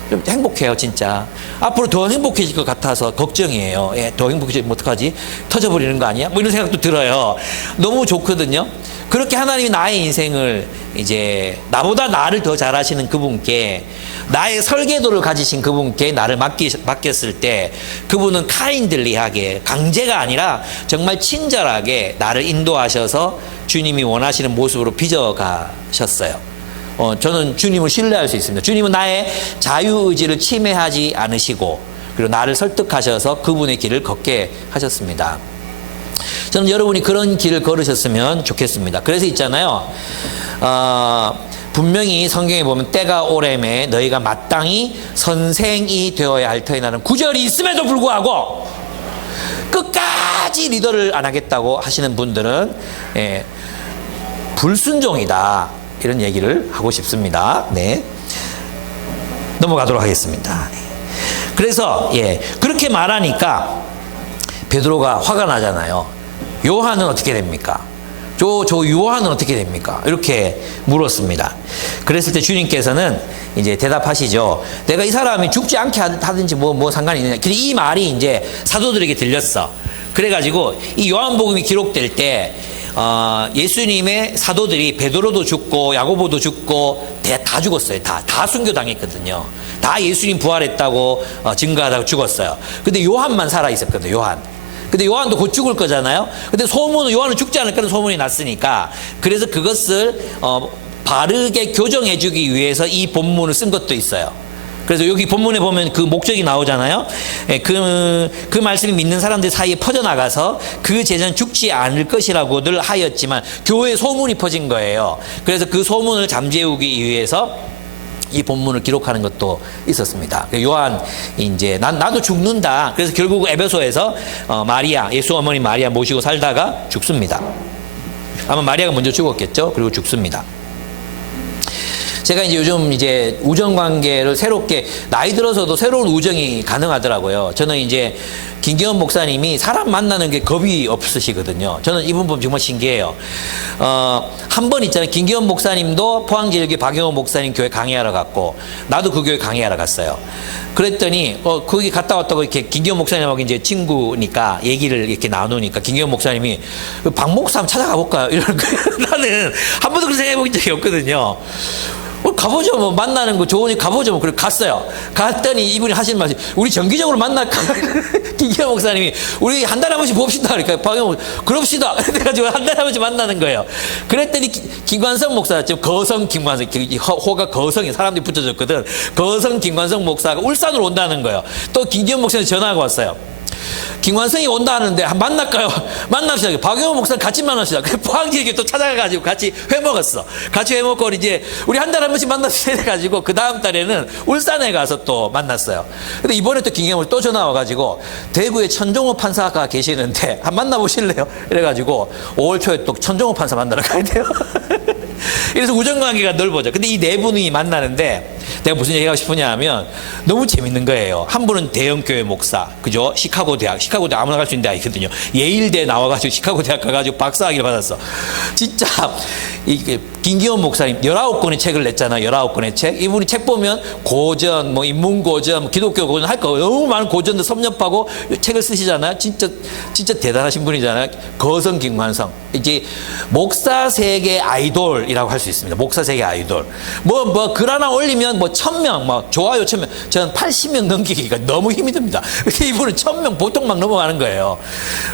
좀 행복해요, 진짜. 앞으로 더 행복해질 것 같아서 걱정이에요. 예, 더 행복해지면 어떡하지? 터져버리는 거 아니야? 뭐 이런 생각도 들어요. 너무 좋거든요. 그렇게 하나님이 나의 인생을 이제 나보다 나를 더 잘하시는 그분께, 나의 설계도를 가지신 그분께 나를 맡겼을 때 그분은 카인들리하게, 강제가 아니라 정말 친절하게 나를 인도하셔서 주님이 원하시는 모습으로 빚어가셨어요. 저는 주님을 신뢰할 수 있습니다. 주님은 나의 자유의지를 침해하지 않으시고, 그리고 나를 설득하셔서 그분의 길을 걷게 하셨습니다. 저는 여러분이 그런 길을 걸으셨으면 좋겠습니다. 그래서 있잖아요. 분명히 성경에 보면 때가 오래매 너희가 마땅히 선생이 되어야 할 터이라는 구절이 있음에도 불구하고 끝까지 리더를 안 하겠다고 하시는 분들은 불순종이다, 이런 얘기를 하고 싶습니다. 네, 넘어가도록 하겠습니다. 그래서 그렇게 말하니까 베드로가 화가 나잖아요. 요한은 어떻게 됩니까? 저 요한은 어떻게 됩니까? 이렇게 물었습니다. 그랬을 때 주님께서는 이제 대답하시죠. 내가 이 사람이 죽지 않게 하든지 뭐 상관이 있느냐. 근데 이 말이 이제 사도들에게 들렸어. 그래가지고 이 요한복음이 기록될 때 예수님의 사도들이 베드로도 죽고 야고보도 죽고 다 죽었어요. 다 순교당했거든요. 다 예수님 부활했다고 증거하다가 죽었어요. 근데 요한만 살아 있었거든요. 요한. 근데 요한도 곧 죽을 거잖아요. 근데 소문은 요한은 죽지 않을 거라는 소문이 났으니까, 그래서 그것을 바르게 교정해 주기 위해서 이 본문을 쓴 것도 있어요. 그래서 여기 본문에 보면 그 목적이 나오잖아요. 그 말씀이 믿는 사람들 사이에 퍼져나가서 그 제자는 죽지 않을 것이라고들 하였지만 교회에 소문이 퍼진 거예요. 그래서 그 소문을 잠재우기 위해서 이 본문을 기록하는 것도 있었습니다. 요한 이제 나도 죽는다. 그래서 결국 에베소에서 마리아, 예수 어머니 마리아 모시고 살다가 죽습니다. 아마 마리아가 먼저 죽었겠죠. 그리고 죽습니다. 제가 이제 요즘 이제 우정 관계를 새롭게, 나이 들어서도 새로운 우정이 가능하더라고요. 저는 이제 김기현 목사님이 사람 만나는 게 겁이 없으시거든요. 저는 이분 보면 정말 신기해요. 한 번 있잖아요. 김기현 목사님도 포항제일교회 박영호 목사님 교회 강의하러 갔고, 나도 그 교회 강의하러 갔어요. 그랬더니 거기 갔다 왔다고 이렇게 김기현 목사님하고 이제 친구니까 얘기를 이렇게 나누니까 김기현 목사님이 박 목사 한번 찾아가 볼까요? 이러는 거예요. 나는 한 번도 그런 생각해 본 적이 없거든요. 가보죠. 뭐 만나는 거 좋으니 가보죠. 뭐 그래 갔어요. 갔더니 이분이 하시는 말씀이, 우리 정기적으로 만날까? 김기현 목사님이 우리 한 달에 한 번씩 봅시다. 그러니까 박영호 그럽시다. 그래가지고 한 달에 한 번씩 만나는 거예요. 그랬더니 김관성 목사, 지금 거성 김관성, 호가 거성이 사람들이 붙여줬거든. 거성 김관성 목사가 울산으로 온다는 거예요. 또 김기현 목사님 전화가 왔어요. 김관성이 온다 하는데 만날까요? 만납시다. 박영호 목사님 같이 만납시다. 포항지역에 또 찾아가가지고 같이 회 먹었어. 같이 회 먹고 이제 우리 한 달에 한 번씩 만납시다 해가지고 그 다음 달에는 울산에 가서 또 만났어요. 근데 이번에 또 김경호 또 전화 와가지고 대구에 천종호 판사가 계시는데 한 만나보실래요? 이래가지고 5월 초에 또 천종호 판사 만나러 가야 돼요. 그래서 우정관계가 넓어져. 근데 이 네 분이 만나는데 내가 무슨 얘기하고 싶으냐 하면 너무 재밌는 거예요. 한 분은 대형교회 목사, 그죠? 시카고 대학 아무나 갈 수 있는 데 아니거든요. 예일대 나와가지고 시카고 대학 가가지고 박사학위를 받았어. 진짜 이 김기현 목사님 19권의 책을 냈잖아요. 19권의 책. 이분이 책 보면 고전, 뭐 인문고전, 기독교 고전 할 거 너무 많은 고전도 섭렵하고 책을 쓰시잖아요. 진짜 대단하신 분이잖아요. 거성 김관성. 이제 목사 세계 아이돌이라고 할 수 있습니다. 목사 세계 아이돌. 뭐 글 하나 올리면 뭐 1000명, 뭐 좋아요 1000명. 저는 80명 넘기기가 너무 힘이 듭니다. 이분은 1000명 보통 막 넘어가는 거예요.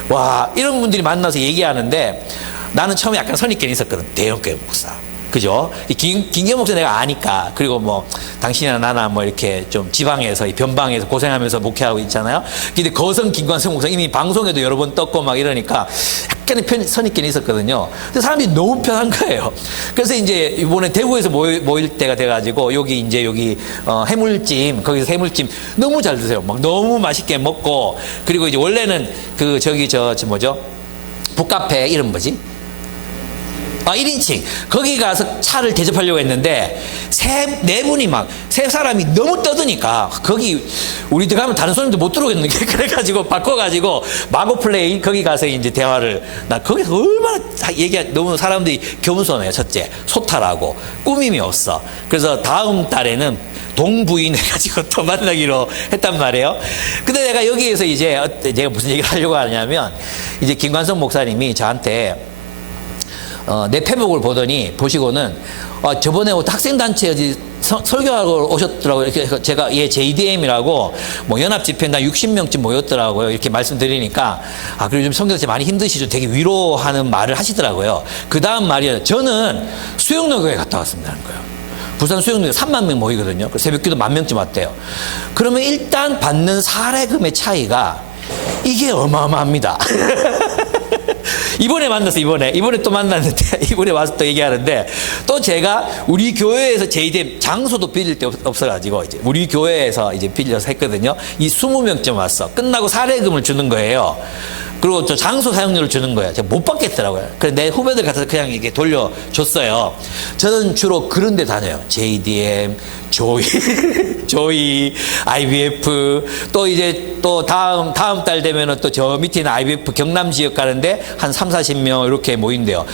와, 이런 분들이 만나서 얘기하는데 나는 처음에 약간 선입견이 있었거든. 대형교회 목사. 그죠? 김기현 목사 내가 아니까. 그리고 뭐 당신이나 나나 뭐 이렇게 좀 지방에서 변방에서 고생하면서 목회하고 있잖아요. 근데 거성 김관성 목사 이미 방송에도 여러 번 떴고 막 이러니까 약간의 선입견이 있었거든요. 근데 사람들이 너무 편한 거예요. 그래서 이제 이번에 대구에서 모일 때가 돼가지고 여기 해물찜, 거기서 해물찜 너무 잘 드세요. 막 너무 맛있게 먹고, 그리고 이제 원래는 북카페 이름 뭐지? 1인칭. 거기 가서 차를 대접하려고 했는데, 세 사람이 너무 떠드니까, 거기, 우리 들어가면 다른 손님도 못 들어오겠는 게, 그래가지고, 바꿔가지고, 마고플레인, 거기 가서 이제 대화를, 나 거기서 얼마나 너무 사람들이 겸손해요, 첫째. 소탈하고, 꾸밈이 없어. 그래서 다음 달에는 동부인 해가지고 또 만나기로 했단 말이에요. 근데 내가 여기에서 제가 무슨 얘기를 하려고 하냐면, 이제 김관성 목사님이 저한테, 내 페북을 보시고는, 저번에 학생단체 설교하러 오셨더라고요. 이렇게 제가, JDM이라고, 연합집회당 60명쯤 모였더라고요. 이렇게 말씀드리니까, 그리고 좀 성경에서 많이 힘드시죠. 되게 위로하는 말을 하시더라고요. 그 다음 말이, 저는 수영로교회 갔다 왔습니다는 거예요. 부산 수영로교회 3만 명 모이거든요. 새벽기도 10,000명쯤 왔대요. 그러면 일단 받는 사례금의 차이가, 이게 어마어마합니다. 이번에 또 만났는데, 이번에 와서 또 얘기하는데, 또 제가 우리 교회에서 JDM 장소도 빌릴 데 없어가지고, 이제 우리 교회에서 이제 빌려서 했거든요. 이 20명쯤 왔어. 끝나고 사례금을 주는 거예요. 그리고 또 장소 사용료를 주는 거예요. 제가 못 받겠더라고요. 그래서 내 후배들 가서 그냥 이렇게 돌려줬어요. 저는 주로 그런 데 다녀요. JDM, 조이, IBF, 또 이제 또 다음 달 되면은 또 저 밑에 있는 IBF 경남 지역 가는데 한 30-40명 이렇게 모인대요.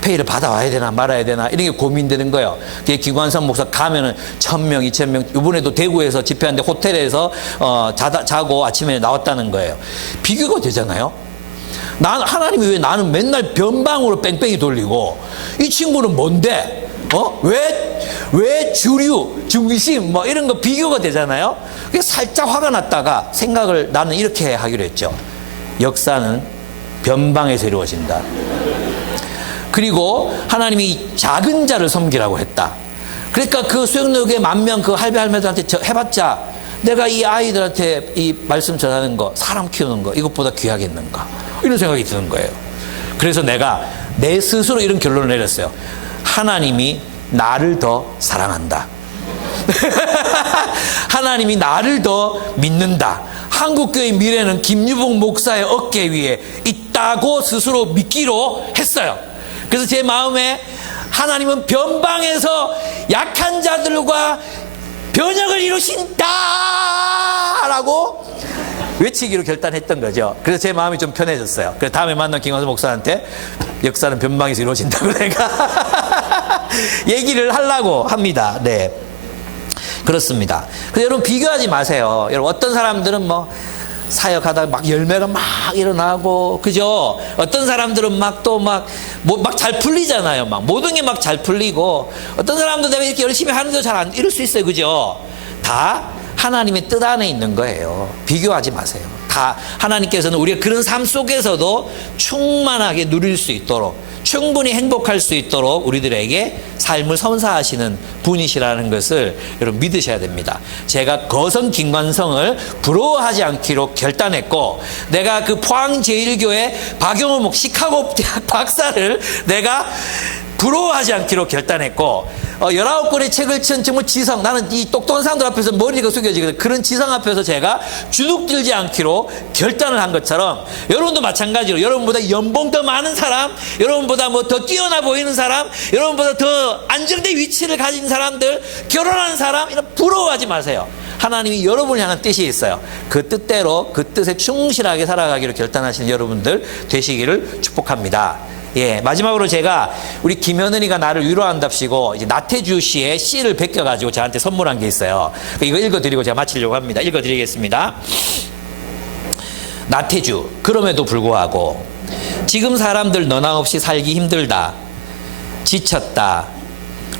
페이를 받아와야 되나 말아야 되나 이런 게 고민되는 거예요. 김관성 목사 가면은 1,000명, 2,000명, 이번에도 대구에서 집회하는데 호텔에서 자고 아침에 나왔다는 거예요. 비교가 되잖아요. 하나님이 왜 나는 맨날 변방으로 뺑뺑이 돌리고, 이 친구는 뭔데? 왜 주류, 중심, 이런 거 비교가 되잖아요? 그게 살짝 화가 났다가 나는 이렇게 하기로 했죠. 역사는 변방에서 이루어진다. 그리고 하나님이 작은 자를 섬기라고 했다. 그러니까 그 수영로교회 10,000명 그 할배할매들한테 해봤자 내가 이 아이들한테 이 말씀 전하는 거, 사람 키우는 거, 이것보다 귀하겠는가? 이런 생각이 드는 거예요. 그래서 내가 내 스스로 이런 결론을 내렸어요. 하나님이 나를 더 사랑한다. 하나님이 나를 더 믿는다. 한국교회 미래는 김유봉 목사의 어깨 위에 있다고 스스로 믿기로 했어요. 그래서 제 마음에 하나님은 변방에서 약한 자들과 변혁을 이루신다! 라고 외치기로 결단했던 거죠. 그래서 제 마음이 좀 편해졌어요. 그래서 다음에 만난 김관성 목사한테 역사는 변방에서 이루어진다고 내가 얘기를 하려고 합니다. 네. 그렇습니다. 그래서 여러분 비교하지 마세요. 여러분 어떤 사람들은 사역하다가 막 열매가 막 일어나고, 그죠? 어떤 사람들은 막 잘 풀리잖아요. 모든 게 막 잘 풀리고, 어떤 사람도 내가 이렇게 열심히 하는데도 잘 안 이룰 수 있어요. 그죠? 다 하나님의 뜻 안에 있는 거예요. 비교하지 마세요. 다 하나님께서는 우리가 그런 삶 속에서도 충만하게 누릴 수 있도록, 충분히 행복할 수 있도록 우리들에게 삶을 선사하시는 분이시라는 것을 여러분 믿으셔야 됩니다. 제가 거성 김관성을 부러워하지 않기로 결단했고, 내가 그 포항제일교회 박용호 시카고 대학 박사를 내가 부러워하지 않기로 결단했고, 19권의 책을 친 정말 지성, 나는 이 똑똑한 사람들 앞에서 머리가 숙여지거든. 그런 지성 앞에서 제가 주눅들지 않기로 결단을 한 것처럼, 여러분도 마찬가지로 여러분보다 연봉 더 많은 사람, 여러분보다 더 뛰어나 보이는 사람, 여러분보다 더 안정된 위치를 가진 사람들, 결혼하는 사람, 이런 부러워하지 마세요. 하나님이 여러분을 향한 뜻이 있어요. 그 뜻대로 그 뜻에 충실하게 살아가기로 결단하시는 여러분들 되시기를 축복합니다. 예, 마지막으로 제가 우리 김현은이가 나를 위로한답시고 이제 나태주 씨의 시를 베껴가지고 저한테 선물한 게 있어요. 이거 읽어드리고 제가 마치려고 합니다. 읽어드리겠습니다. 나태주. 그럼에도 불구하고 지금 사람들 너나 없이 살기 힘들다, 지쳤다,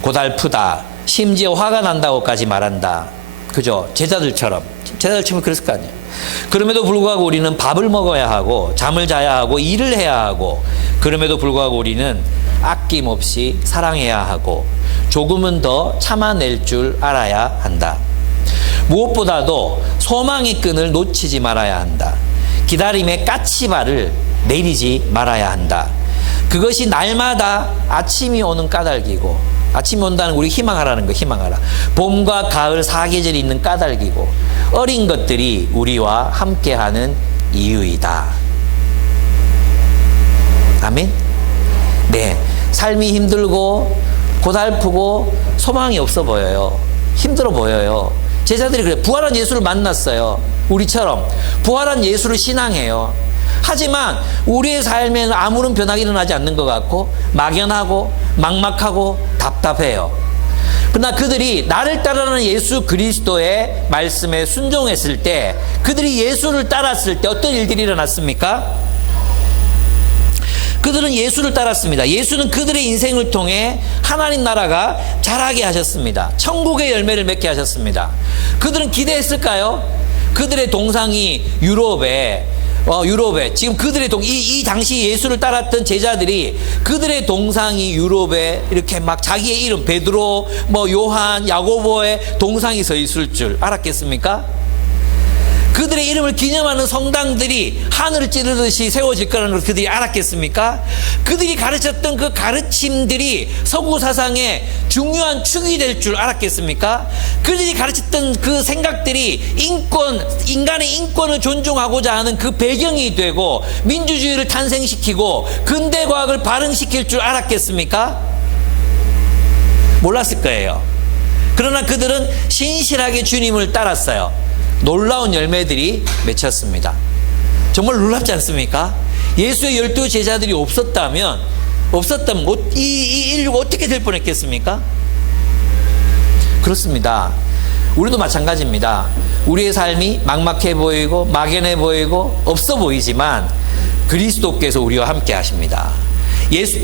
고달프다, 심지어 화가 난다고까지 말한다. 그죠? 제자들처럼 그랬을 거 아니에요. 그럼에도 불구하고 우리는 밥을 먹어야 하고 잠을 자야 하고 일을 해야 하고, 그럼에도 불구하고 우리는 아낌없이 사랑해야 하고 조금은 더 참아낼 줄 알아야 한다. 무엇보다도 소망의 끈을 놓치지 말아야 한다. 기다림의 까치발을 내리지 말아야 한다. 그것이 날마다 아침이 오는 까닭이고, 아침이 온다는 우리 희망하라는 거, 희망하라. 봄과 가을 사계절이 있는 까닭이고, 어린 것들이 우리와 함께하는 이유이다. 아멘. 네, 삶이 힘들고 고달프고 소망이 없어 보여요. 힘들어 보여요. 제자들이 그래요. 부활한 예수를 만났어요. 우리처럼 부활한 예수를 신앙해요. 하지만 우리의 삶에는 아무런 변화가 일어나지 않는 것 같고 막연하고 막막하고 답답해요. 그러나 그들이 나를 따르는 예수 그리스도의 말씀에 순종했을 때, 그들이 예수를 따랐을 때 어떤 일들이 일어났습니까? 그들은 예수를 따랐습니다. 예수는 그들의 인생을 통해 하나님 나라가 자라게 하셨습니다. 천국의 열매를 맺게 하셨습니다. 그들은 기대했을까요? 그들의 동상이 유럽에 지금 그들의 이 당시 예수를 따랐던 제자들이 그들의 동상이 유럽에 이렇게 막 자기의 이름 베드로, 요한, 야고보의 동상이 서 있을 줄 알았겠습니까? 그들의 이름을 기념하는 성당들이 하늘을 찌르듯이 세워질 거라는 걸 그들이 알았겠습니까? 그들이 가르쳤던 그 가르침들이 서구 사상의 중요한 축이 될 줄 알았겠습니까? 그들이 가르쳤던 그 생각들이 인간의 인권을 존중하고자 하는 그 배경이 되고 민주주의를 탄생시키고 근대 과학을 발흥시킬 줄 알았겠습니까? 몰랐을 거예요. 그러나 그들은 신실하게 주님을 따랐어요. 놀라운 열매들이 맺혔습니다. 정말 놀랍지 않습니까? 예수의 12 제자들이 없었다면 이 인류가 어떻게 될 뻔했겠습니까? 그렇습니다. 우리도 마찬가지입니다. 우리의 삶이 막막해 보이고 막연해 보이고 없어 보이지만 그리스도께서 우리와 함께 하십니다.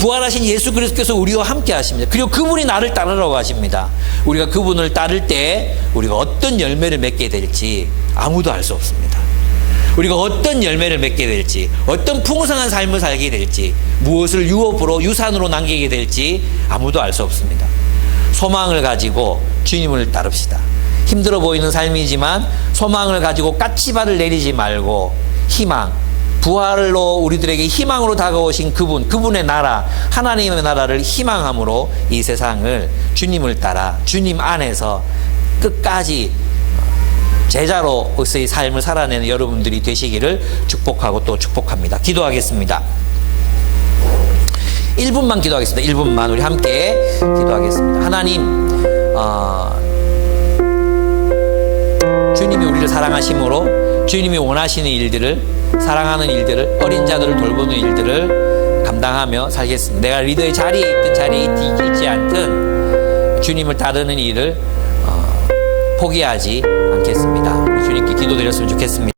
부활하신 예수 그리스도께서 우리와 함께 하십니다. 그리고 그분이 나를 따르라고 하십니다. 우리가 그분을 따를 때 우리가 어떤 열매를 맺게 될지 아무도 알 수 없습니다. 우리가 어떤 열매를 맺게 될지, 어떤 풍성한 삶을 살게 될지, 무엇을 유산으로 남기게 될지 아무도 알 수 없습니다. 소망을 가지고 주님을 따릅시다. 힘들어 보이는 삶이지만 소망을 가지고 까치발을 내리지 말고 부활로 우리들에게 희망으로 다가오신 그분의 나라, 하나님의 나라를 희망함으로 이 세상을 주님을 따라 주님 안에서 끝까지 제자로서의 삶을 살아내는 여러분들이 되시기를 축복하고 또 축복합니다. 기도하겠습니다. 1분만 기도하겠습니다. 1분만 우리 함께 기도하겠습니다. 하나님, 주님이 우리를 사랑하심으로 주님이 원하시는 일들을, 사랑하는 일들을, 어린 자들을 돌보는 일들을 감당하며 살겠습니다. 내가 리더의 자리에 있든 자리에 있지 않든 주님을 따르는 일을 포기하지 않겠습니다. 우리 주님께 기도드렸으면 좋겠습니다.